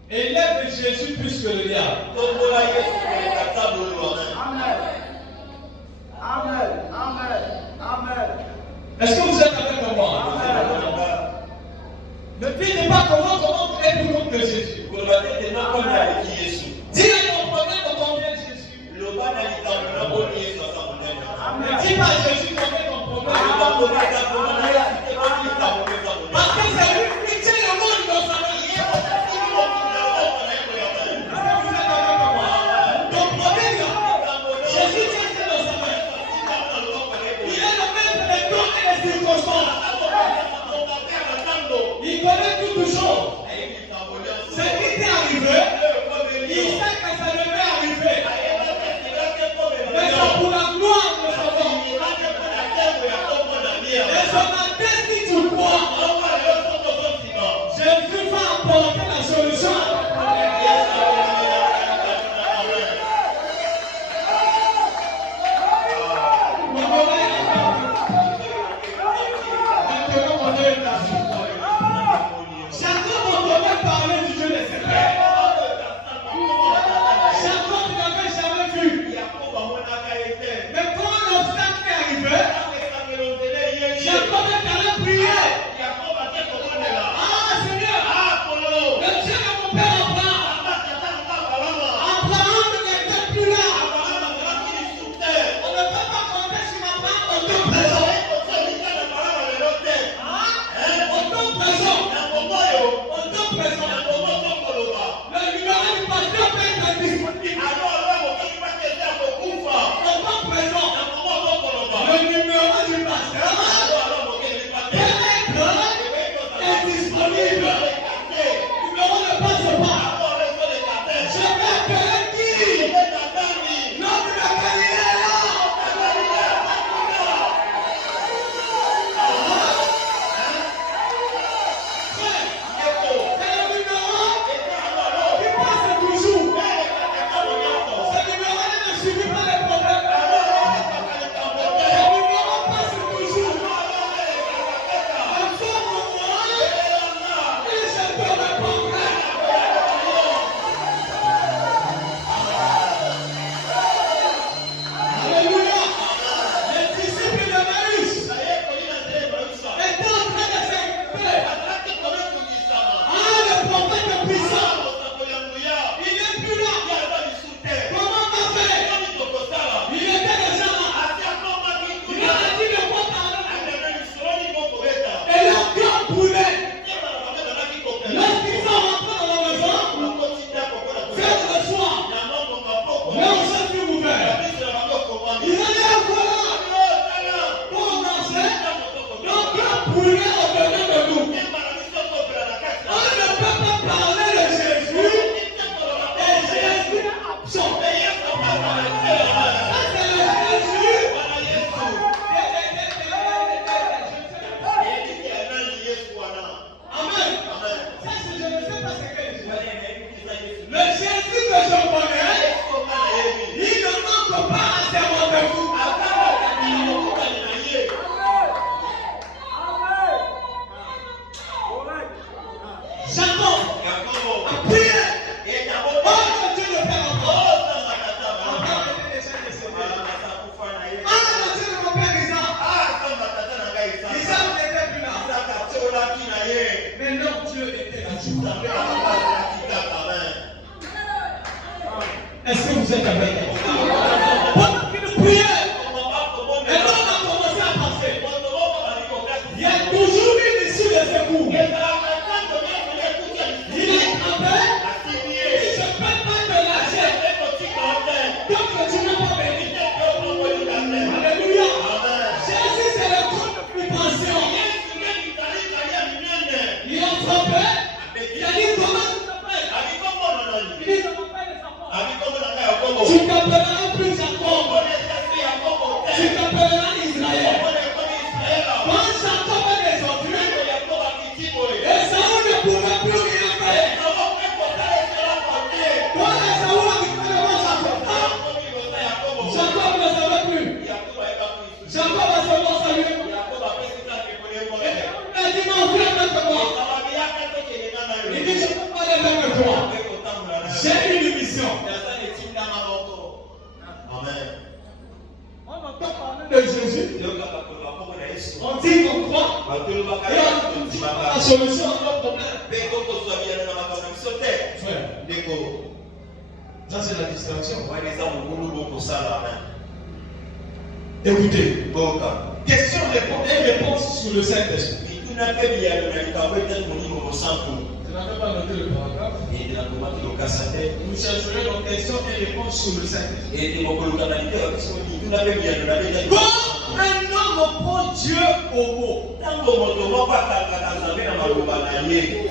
Élève Jésus plus que le diable. Est-ce que vous êtes avec moi? Ne dites pas comment est plus grand que Jésus. Dis à ton problème de combien Jésus. Ne dis pas à Jésus combien ton problème. Parce que c'est lui qui tient le monde dans sa main. Ton problème là, Jésus tient ça dans sa main. Il est le maître des temps et des circonstances. Il connaît toutes choses. Ce qui t'est arrivé, Est-ce que vous êtes avec moi? Une prière. Et quand on a commencé à passer, il y a toujours une issue de secours. Il est attrapé. Il se fait pas de lâcher. Donc tu n'as pas béni. Alléluia. Jésus c'est le trône de plus patient. Il a frappé. Il a dit comment tu t'appelles? Il dit comment tu t'appelleras plus Jacob. Tu t'appelleras Israël. Quand Jacob est descendu, Esaü ne pouvait plus rien faire. Quand Esaü a quitté devant Jacob, Jacob ne savait plus. Jacob a seulement salué. Il a dit non, viens avec moi. Il dit je ne peux pas aller avec toi. J'ai une mission. On entend parler de Jésus. On dit qu'on croit. Et on dit la solution à notre problème. Ça c'est la distraction. Écoutez. Question et réponse sur le Saint-Esprit. Tu n'avais pas noté le paragraphe. Nous chercherons nos questions et réponses sur le Saint-Esprit. Quand un homme prend Dieu au mot,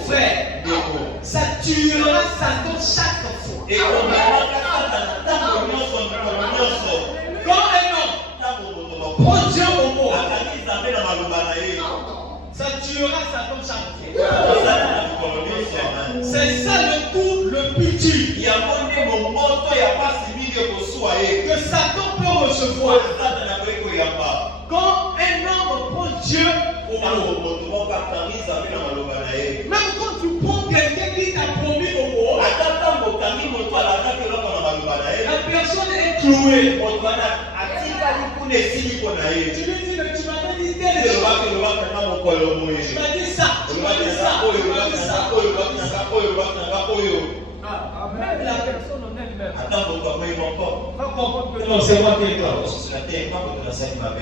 frère, ça tuera Satan chaque fois. Quand un homme prend Dieu au mot, ça tuera Satan chaque fois. C'est ça le coup le plus dur que Satan peut recevoir. Quand un homme prend Dieu au mot, même quand tu prends quelqu'un qui t'a promis au mot, la personne est clouée. Tu lui dis, mais tu m'avais dit telle chose. Tu m'as dit ça, tu m'as dit ça, tu m'as dit ça. Même la personne en elle-même. Non, c'est moi qui ai tort.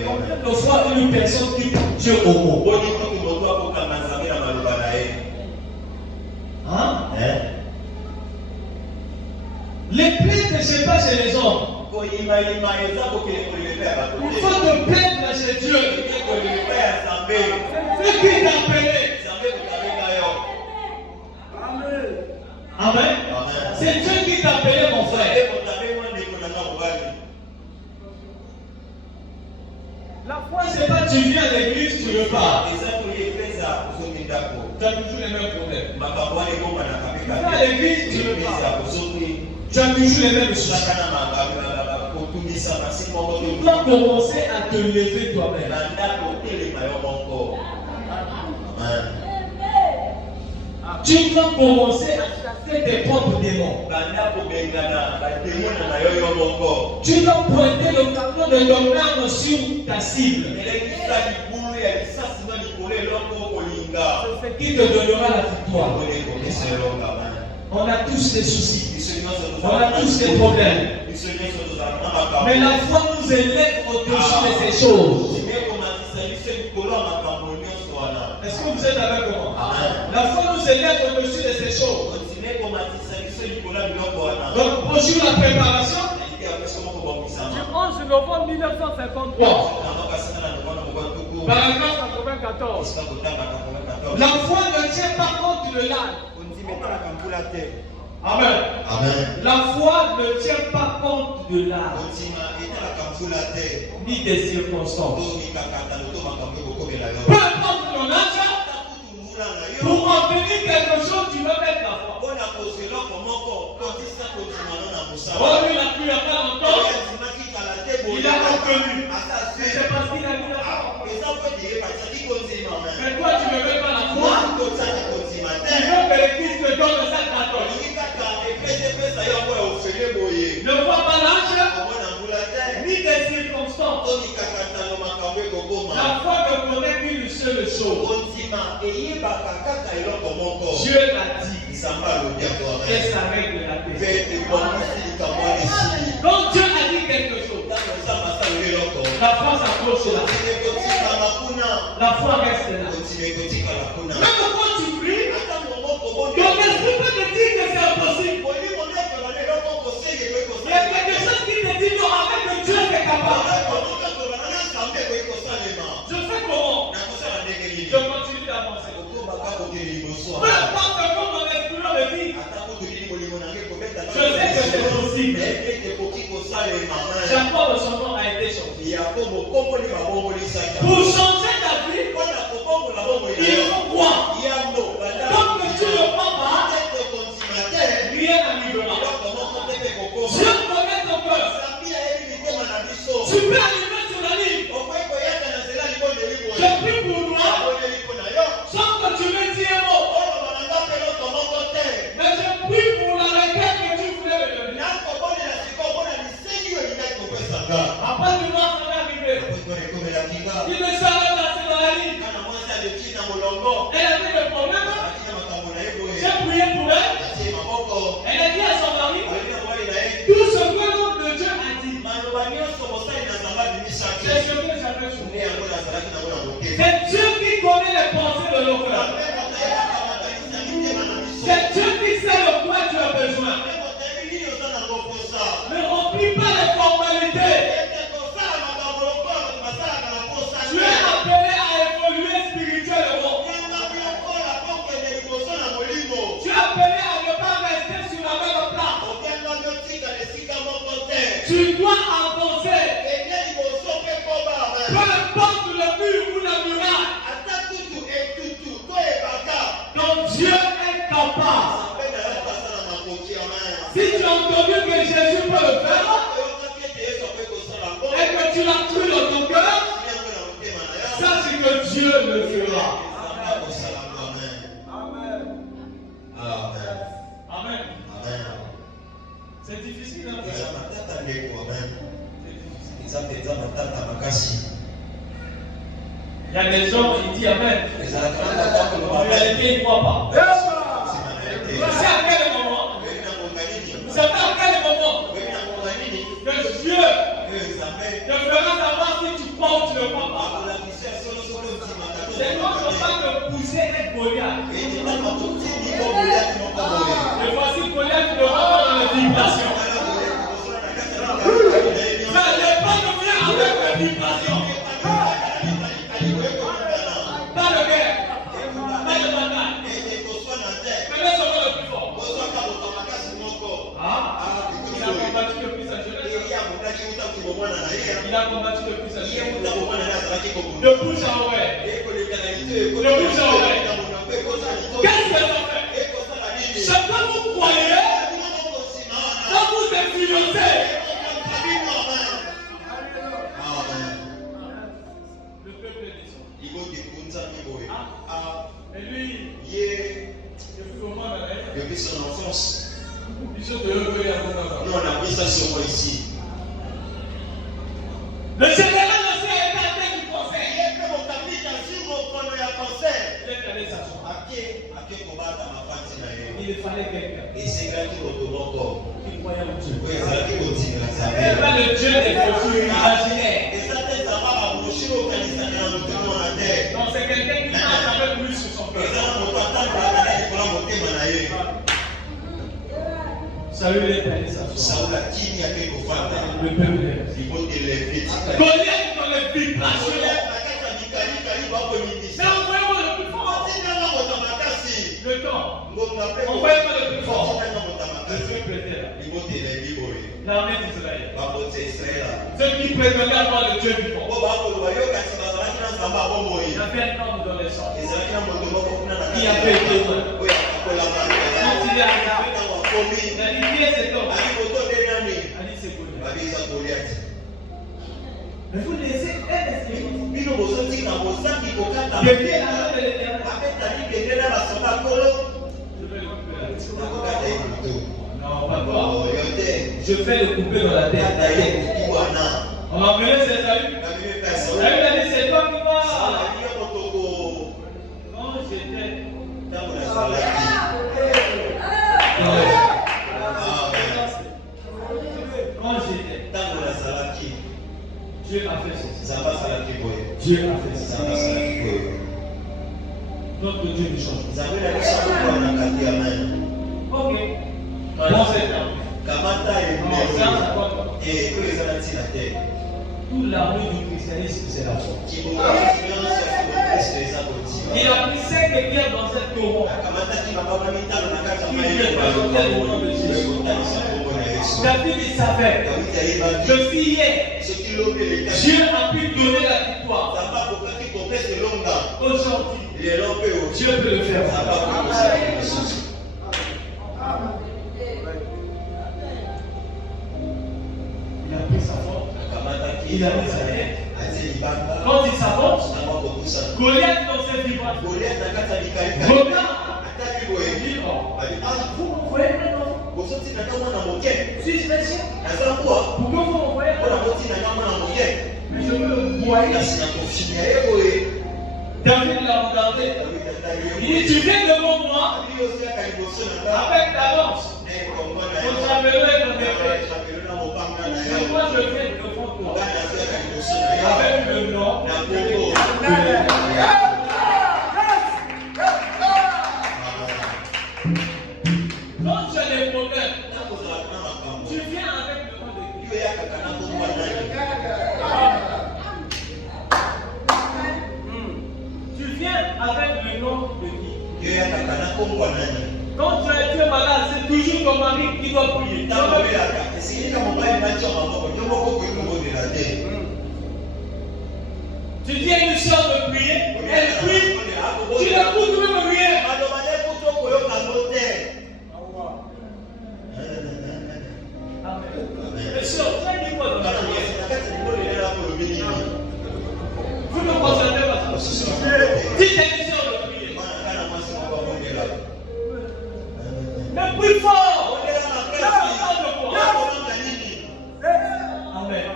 Combien de fois une personne qui prend Dieu au mot? Hein? Les plaintes, je ne sais pas chez les hommes. Il faut te plaindre chez Dieu. C'est qui t'a appelé? Amen. C'est Dieu qui t'a appelé, mon frère. La foi, c'est pas tu viens à l'église, tu repars. Tu as toujours les mêmes problèmes. Tu viens à l'église, tu repars. Tu as toujours les mêmes choses. Tu dois commencer à te lever toi-même. Tu dois commencer à chasser tes propres démons. Tu dois pointer le canon de ton arme sur ta cible. C'est ce qui te donnera la victoire. On a tous des soucis. On a tous des problèmes. Mais la foi nous élève au-dessus de ces choses. Est-ce que vous êtes avec moi? La foi nous élève au-dessus de ces choses. Donc, bonjour la préparation. Du 11 novembre 1953. Paragraphe 94. La foi ne tient pas compte de l'âge. Amen. Amen. La foi ne tient pas compte de l'âge, ni des circonstances. Peu importe ton âge, pour obtenir quelque chose, tu vas mettre la foi. Oh, lui, la pluie a pas longtemps. Il a obtenu. C'est parce qu'il a mis la foi. Mais toi, tu ne veux pas la foi. Tu veux que l'Église te donne sa grâce. Ne vois pas l'âge, ni des circonstances. La foi ne connaît qu'une seule chose. Dieu l'a dit. Et ça règle la paix. Donc Dieu a dit quelque chose. La foi s'approche là. La foi reste là. Même quand tu pries, ton esprit peut te dire que c'est impossible. Il y a quelque chose qui te dit non, avec Dieu c'est capable. Je fais comment? Je continue d'avancer. Peu importe comment mon esprit me dit, je sais que c'est possible. Jacob, son nom a été changé. Pour changer ta vie, il faut quoi? Tant que tu ne crois pas, rien n'arrivera. Dieu connaît ton cœur. Tu peux arriver sur la ligne. Je prie pour toi, sans que tu me dises un mot. Mais je prie pour la requête que tu voulais me donner. Après, tu vas arriver. Il ne s'arrête passer dans la ligne. Elle a fait le problème. J'ai prié pour elle. Elle a dit à son mari tout ce que l'homme de Dieu a dit. C'est ce que j'avais soumis. C'est Dieu qui connaît les pensées de nos cœurs. C'est Dieu qui sait de quoi tu as besoin. Ne remplis pas les formalités. Tu es appelé à évoluer spirituellement. Tu es appelé à ne pas rester sur la même place. Tu dois avancer. Peu importe le mur ou la muraille. Donc Dieu est capable. Si tu as entendu que Jésus peut le faire et que tu l'as cru dans ton cœur, sache que Dieu le fera. Amen. Amen. C'est difficile. Hein? Il y a des gens qui disent Amen. En réalité, ils ne croient pas. C'est à quel moment? Vous savez à quel moment que Dieu te fera savoir si tu crois ou tu ne crois pas. C'est comme ça que pousser est Goliath. Et voici Goliath qui ne va pas dans les vibrations. Ça dépend de rien avec les vibrations. Pas de guerre, pas de bataille. Mais laisse-moi le plus fort. Il a combattu depuis sa jeunesse. Il a combattu depuis sa jeunesse. De bouche à oreille. De bouche à oreille. Qu'est-ce que ça fait? Ce que vous croyez, quand vous influencez. Le peuple est dit. Et lui, depuis comment depuis son enfance. Nous on a pris ça sur moi ici. Le général aussi a été à tête du conseil. Il est allé s'asseoir. Il fallait quelqu'un. Et c'est là qui retourne qui croyait en Dieu. Oui, c'est là qui continue. C'est pas le Dieu des futurs imaginaires. Et ça t'aide à voir la bouche localisée dans le temps la terre. Non, c'est quelqu'un qui marche avec lui sur son cœur. Salut les pères, Saoul a qui a fait au fond. Le peuple. Il faut que les petits. Goliath dans les vibrations. Mais envoyez-moi le plus fort. Le de temps. Envoyez-moi le plus fort. Je suis prêté là. L'armée d'Israël. Ceux qui prétendaient avoir le Dieu vivant. Il y avait un homme dans les champs qui avait été loin. Quand il est arrivé, il a dit, qui est cet homme? Il a dit, c'est Goliath. Mais vous laissez non, pas toi. Je vais le couper dans la tête. On va appeler ses amis. Saül a dit, c'est toi qui vas. Quand j'étais. Dieu a fait ceci. Dieu a fait ça. Notre Dieu nous change. Ok. Bon, c'est là. Toute l'armée du christianisme, c'est la foi. Il a pris 5 pierres dans cette tour. David il savait que si hier Dieu a pu donner la victoire, aujourd'hui Dieu peut le faire. Il a pris sa force, il a mis sa tête. Quand il s'avance, Goliath dans ses vivants. Vous voyez maintenant? Si je vais dire, pourquoi vous m'envoyez? Mais je veux le boyer. David l'a regardé. Il dit, tu viens devant moi avec ta lance. Ton javelot et ton épée. Moi je viens devant toi avec le nom de quand tu as des problèmes, tu viens avec le nom de Dieu. Tu viens avec le nom de Dieu. Quand tu es malade, c'est toujours ton mari qui doit prier. Tu dis à une soeur de prier, elle prie, tu l'écoutes même rien. Mais soeur, tu as dit quoi dans la prière? Vous ne concernez pas ça. Dites à une soeur de prier. Mais plus fort. Amen.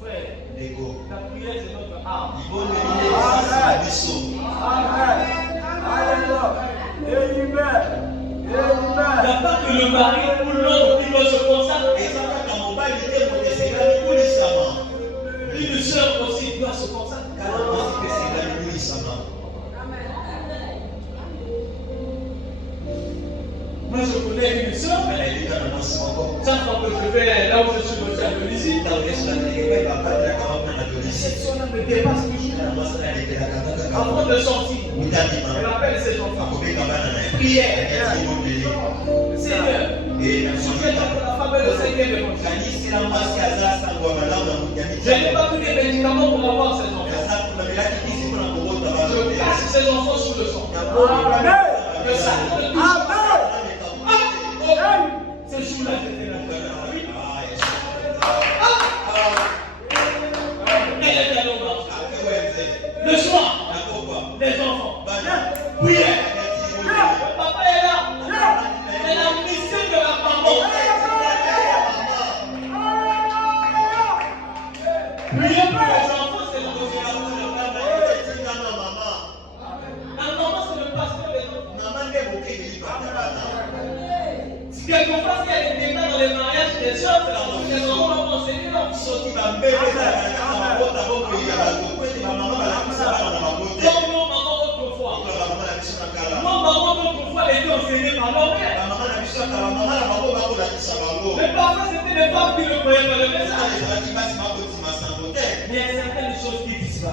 Frère, la prière c'est notre arme. Il n'y a pas que le mari ou l'homme qui doit se consacrer. Une soeur aussi doit se consacrer. Moi je connais une soeur, chaque fois que je vais là où je suis logé à Tunisie, cette soeur-là me dépasse toujours. Avant de sortir, elle appelle ses enfants. Prière. Seigneur, souviens-toi de la femme de 5e je n'ai pas tous les médicaments pour avoir ces enfants. Je casse ces enfants sous le sang. Le sac de tout. C'est sous la tête. Le soir, les enfants, prière. Papa est là. C'est la mission de la maman. Prier pour les enfants, c'est la mission. La maman, c'est le pasteur des enfants. Si quelquefois, il y a des débats dans les mariages des soeurs, c'est la mission. Les enfants vont enseigner leur mission. Comme nos mamans autrefois. Nos mamans autrefois étaient enseignées par leur mère. Mais parfois c'était les femmes qui ne croyaient pas le message. Mais il y a certaines choses qui disparaissent.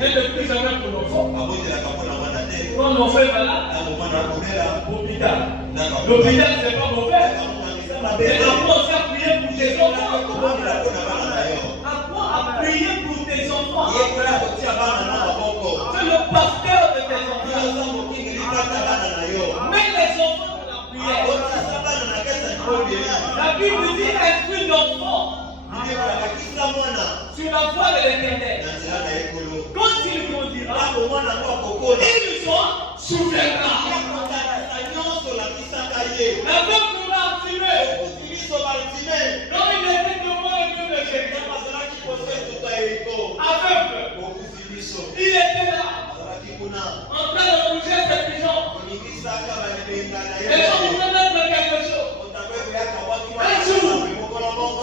Et le plus jamais pour l'enfant. Quand l'enfant est malade, l'hôpital. L'hôpital, c'est pas mauvais. Mais apprends aussi à prier pour tes enfants. Apprends à prier pour tes enfants. C'est le pasteur de tes enfants. Mets les enfants de la prière. La Bible dit esprit d'enfant. Sur la voie de l'Éternel. Quand il grandira, il soit souverain. La veuve de Bartimée, quand il était devant le Dieu de Jésus, aveugle, il était là, en train de bouger ses pigeons. Les gens voudraient mettre quelque chose. Un jour,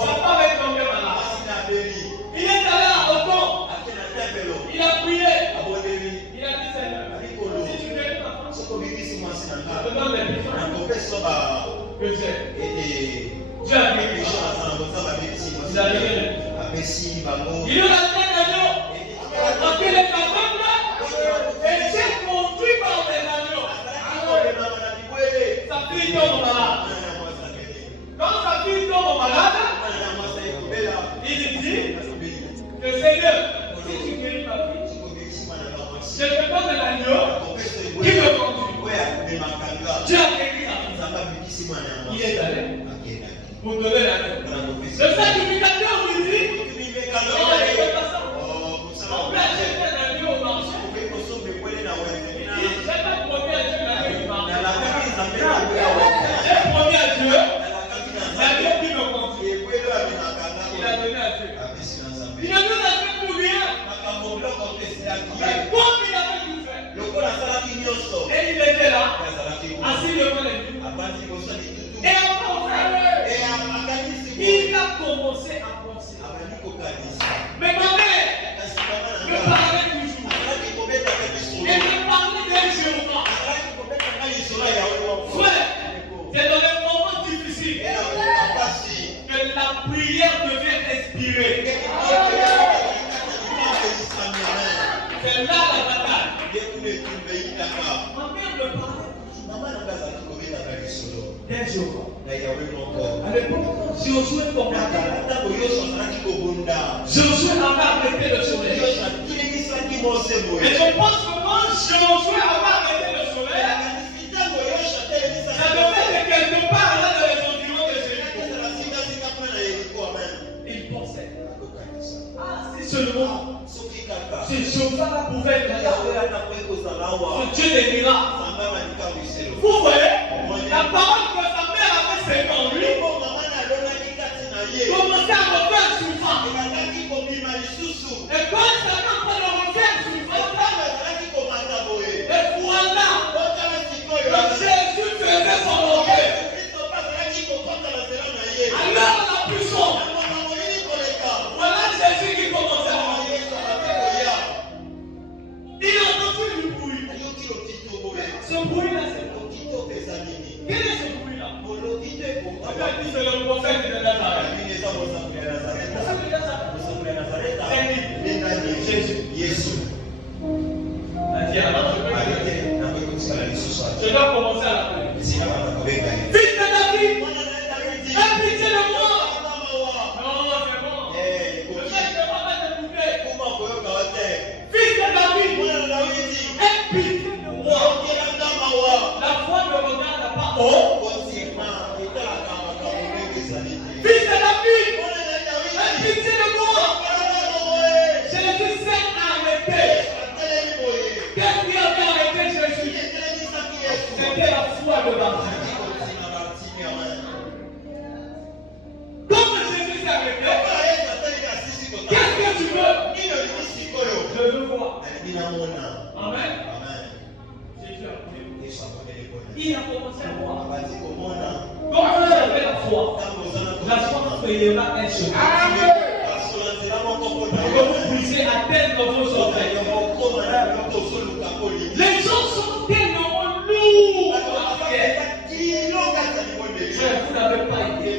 sa femme est tombée malade. Il est allé à Oton. Il a prié. Il a dit Seigneur, si tu guéris ma femme, je te donne les pigeons que j'ai. Dieu a guéri. Il a guéri les pigeons. Il a la tête d'agneau. Parce que les aveugles étaient conduits par des agneaux. Sa fille tombe malade. Quand sa fille tombe malade, il dit que Seigneur, si tu guéris ma fille, je te donne l'agneau qui me conduit. Dieu a guéri sa fille. Il est allé pour donner l'agneau. Le sacrificateur lui dit, on peut acheter un agneau au marché. Il dit, j'ai pas promis à Dieu l'agneau du marché. J'ai promis à Dieu l'agneau qui me conduit. Il a donné à Dieu. Il a donné à Dieu pour rien. Mais comme il avait tout fait, et il était là, assis devant les murs. Et après, il a commencé à penser. Mais ma mère me parlait toujours. Elle me parlait d'un Jéhovah. Frère, c'est dans les moments difficiles que la prière devient inspirée. C'est là la bataille. Ma mère me parlait d'un Jéhovah. À l'époque, Josué combattait. Josué avait arrêté le soleil. Et je pense que quand Josué avait arrêté le soleil, ça devait être quelque part là dans les environs de Jéricho. Il pensait, ah, si seulement si Josué pouvait être là, ce Dieu des miracles. Vous voyez, la parole que sa mère avait faite en lui commençait à refaire souffrance. Et quand ça n'a pas de refaire souffrance, et voilà, que Jésus faisait son orgueil. Alors la puissance, voilà Jésus qui commençait à marcher. Il a entendu du bruit. Ce bruit-là, c'est quoi? Quel est ce bruit-là? C'est le prophète de Nazareth. Jésus. Je dois commencer à l'appeler. Fils de David, aie pitié de moi. Non, c'est bon. Je ne vais pas t'écouter. Fils de David, aie pitié de moi. La foi ne regarde pas haut. Fils de David, aie pitié de moi. Jésus s'est arrêté. Qu'est-ce qui avait arrêté Jésus? C'était la foi de David. Comme Jésus s'est arrêté, qu'est-ce que tu veux? Je veux voir. Amen. Jésus a prié. Il a commencé à voir. Quand vous avez la foi payera un chemin. Que vous puissiez atteindre vos orteils. Les gens sont tellement lourds. Vous n'avez pas idée.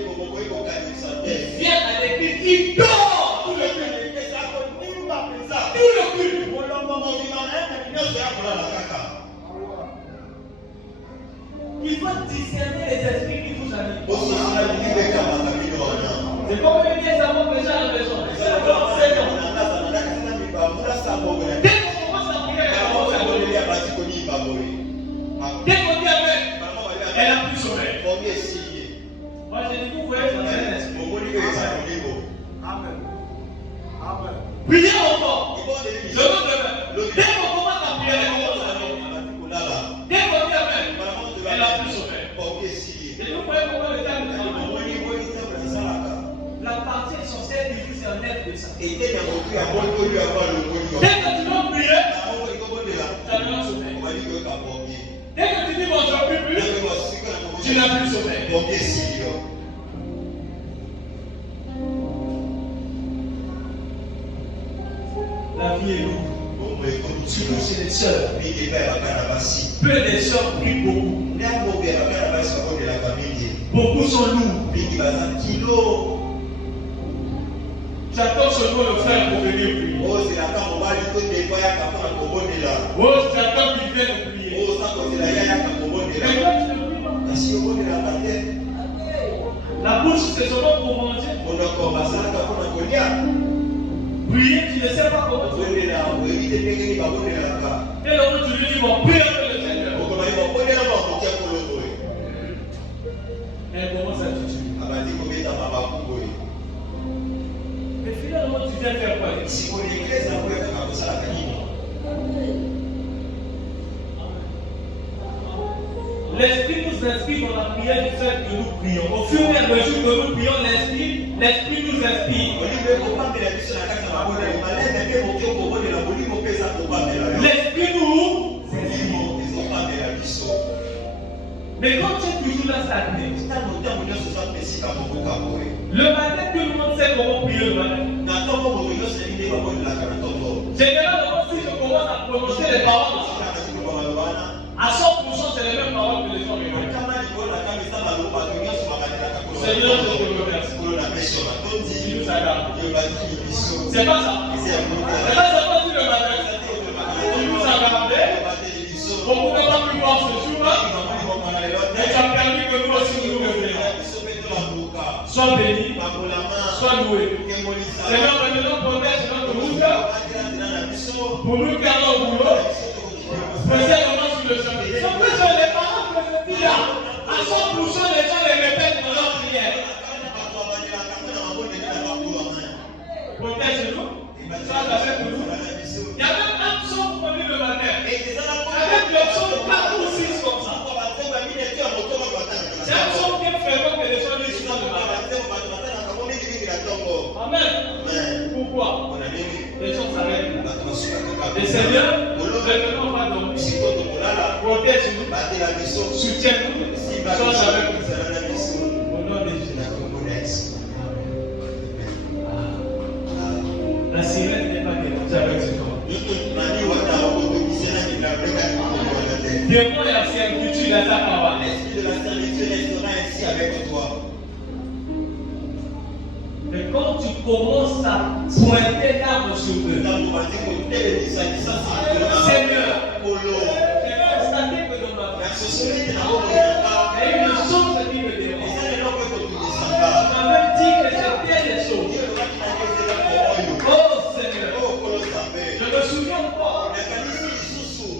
Il vient à l'église, il dort tout le temps. Il faut discerner les esprits qui vous animent. C'est comme les vieilles amants déjà à la maison. C'est encore 7 ans. Dès qu'on commence à prier, dès qu'on dit Amen, elle a plus sommeil. Moi je dis, vous voyez, ça c'est l'esprit. Amen. Amen. Priez encore. Le lendemain. Dès qu'on commence à prier, elle commence à dormir. Dès qu'on dit Amen, elle a plus sommeil. Et vous voyez comment le terme de la partie essentielle du Christ, c'est un être de ça. Dès que tu vas prier, tu as le sommeil. Dès que tu dis bon, je ne peux plus, tu n'as plus sommeil. La vie est lourde. Surtout chez les sœurs. Peu des sœurs prient beaucoup. Beaucoup sont lourds. J'attends seulement le frère pour venir prier. J'attends qu'il vienne prier. Mais toi, tu ne pries pas. La bouche, c'est seulement pour manger. Prier, tu ne sais pas comment tu veux. Et donc, tu lui dis, bon, prie avec le Seigneur. Elle commence à te tuer. Mais finalement, tu viens faire quoi? L'Esprit nous inspire dans la prière du fait que nous prions. Au fur et à mesure que nous prions, l'Esprit nous inspire. L'Esprit nous. Mais quand tu es toujours là stagné, le matin, tout le monde sait comment prier le matin. Généralement, si je commence à prononcer les paroles, à 100%, c'est les mêmes paroles que les gens répètent. Seigneur, je te remercie. Tu nous as gardés. C'est pas ça. C'est pas seulement tu le matin. Tu nous as gardés. On ne pouvait pas plus voir ce jour-là. Et tu as permis que nous aussi nous réveillions. Sois béni. Sois loué. Seigneur, maintenant, protège notre route. Pour nous garder au boulot. Spécialement sur le chemin. Ce que sont les paroles que je dis là, à 100% les gens les répètent dans leur prière. Protège-nous. Sois avec nous. Il y a même un psaume pour nous le matin. Avec le psaume 4 ou 6 comme ça. C'est un psaume qui est fréquent que les gens disent dans le matin. Amen. Pourquoi? Les gens s'arrêtent. Et Seigneur, maintenant on va dormir. Protège-nous. Soutiens-nous. Sois avec nous. Au nom de Jésus. La sirène n'est pas dérangée avec ce corps. Démon et la servitude à ta parole. L'esprit de la servitude restera ainsi avec toi. Mais quand tu commences à pointer l'arme sur eux, Seigneur, j'ai constaté que dans ma vie, il y a une chose qui me dérange. On m'a même dit que c'était des choses. Oh Seigneur, je me souviens encore.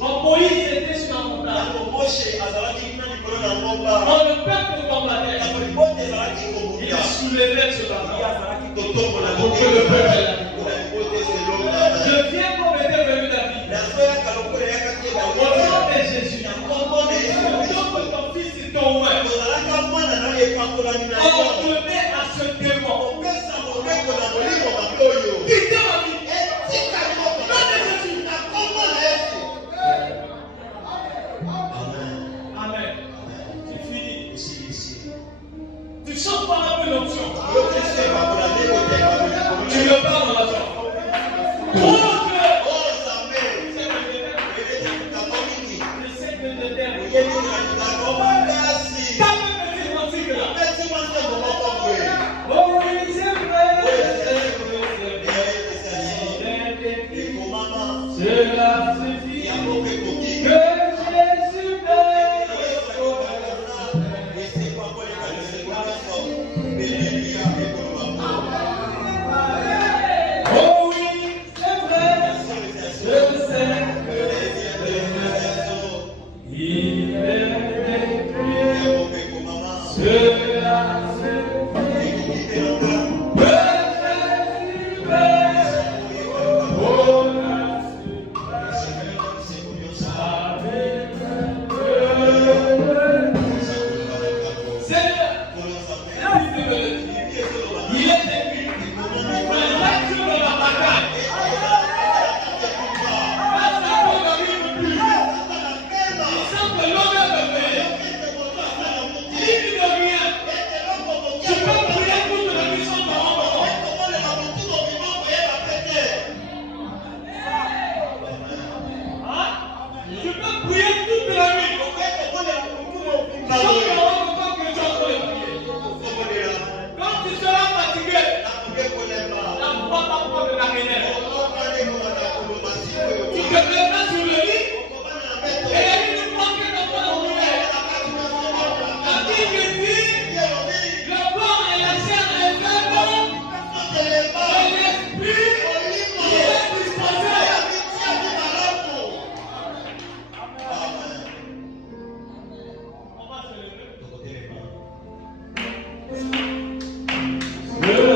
Quand Moïse était sur la montagne, quand le peuple combattait, il soulevait ce bâton contre le peuple. Je viens comme était venu David. Au nom de Jésus, au nom de ton fils et ton roi, ordonnez à ce démon quitter ma vie. Au nom de Jésus. Amen. Tu finis. Tu sens par un peu l'option. Tu le parles dans la chambre. Cela suffit que Jésus m'aime. Le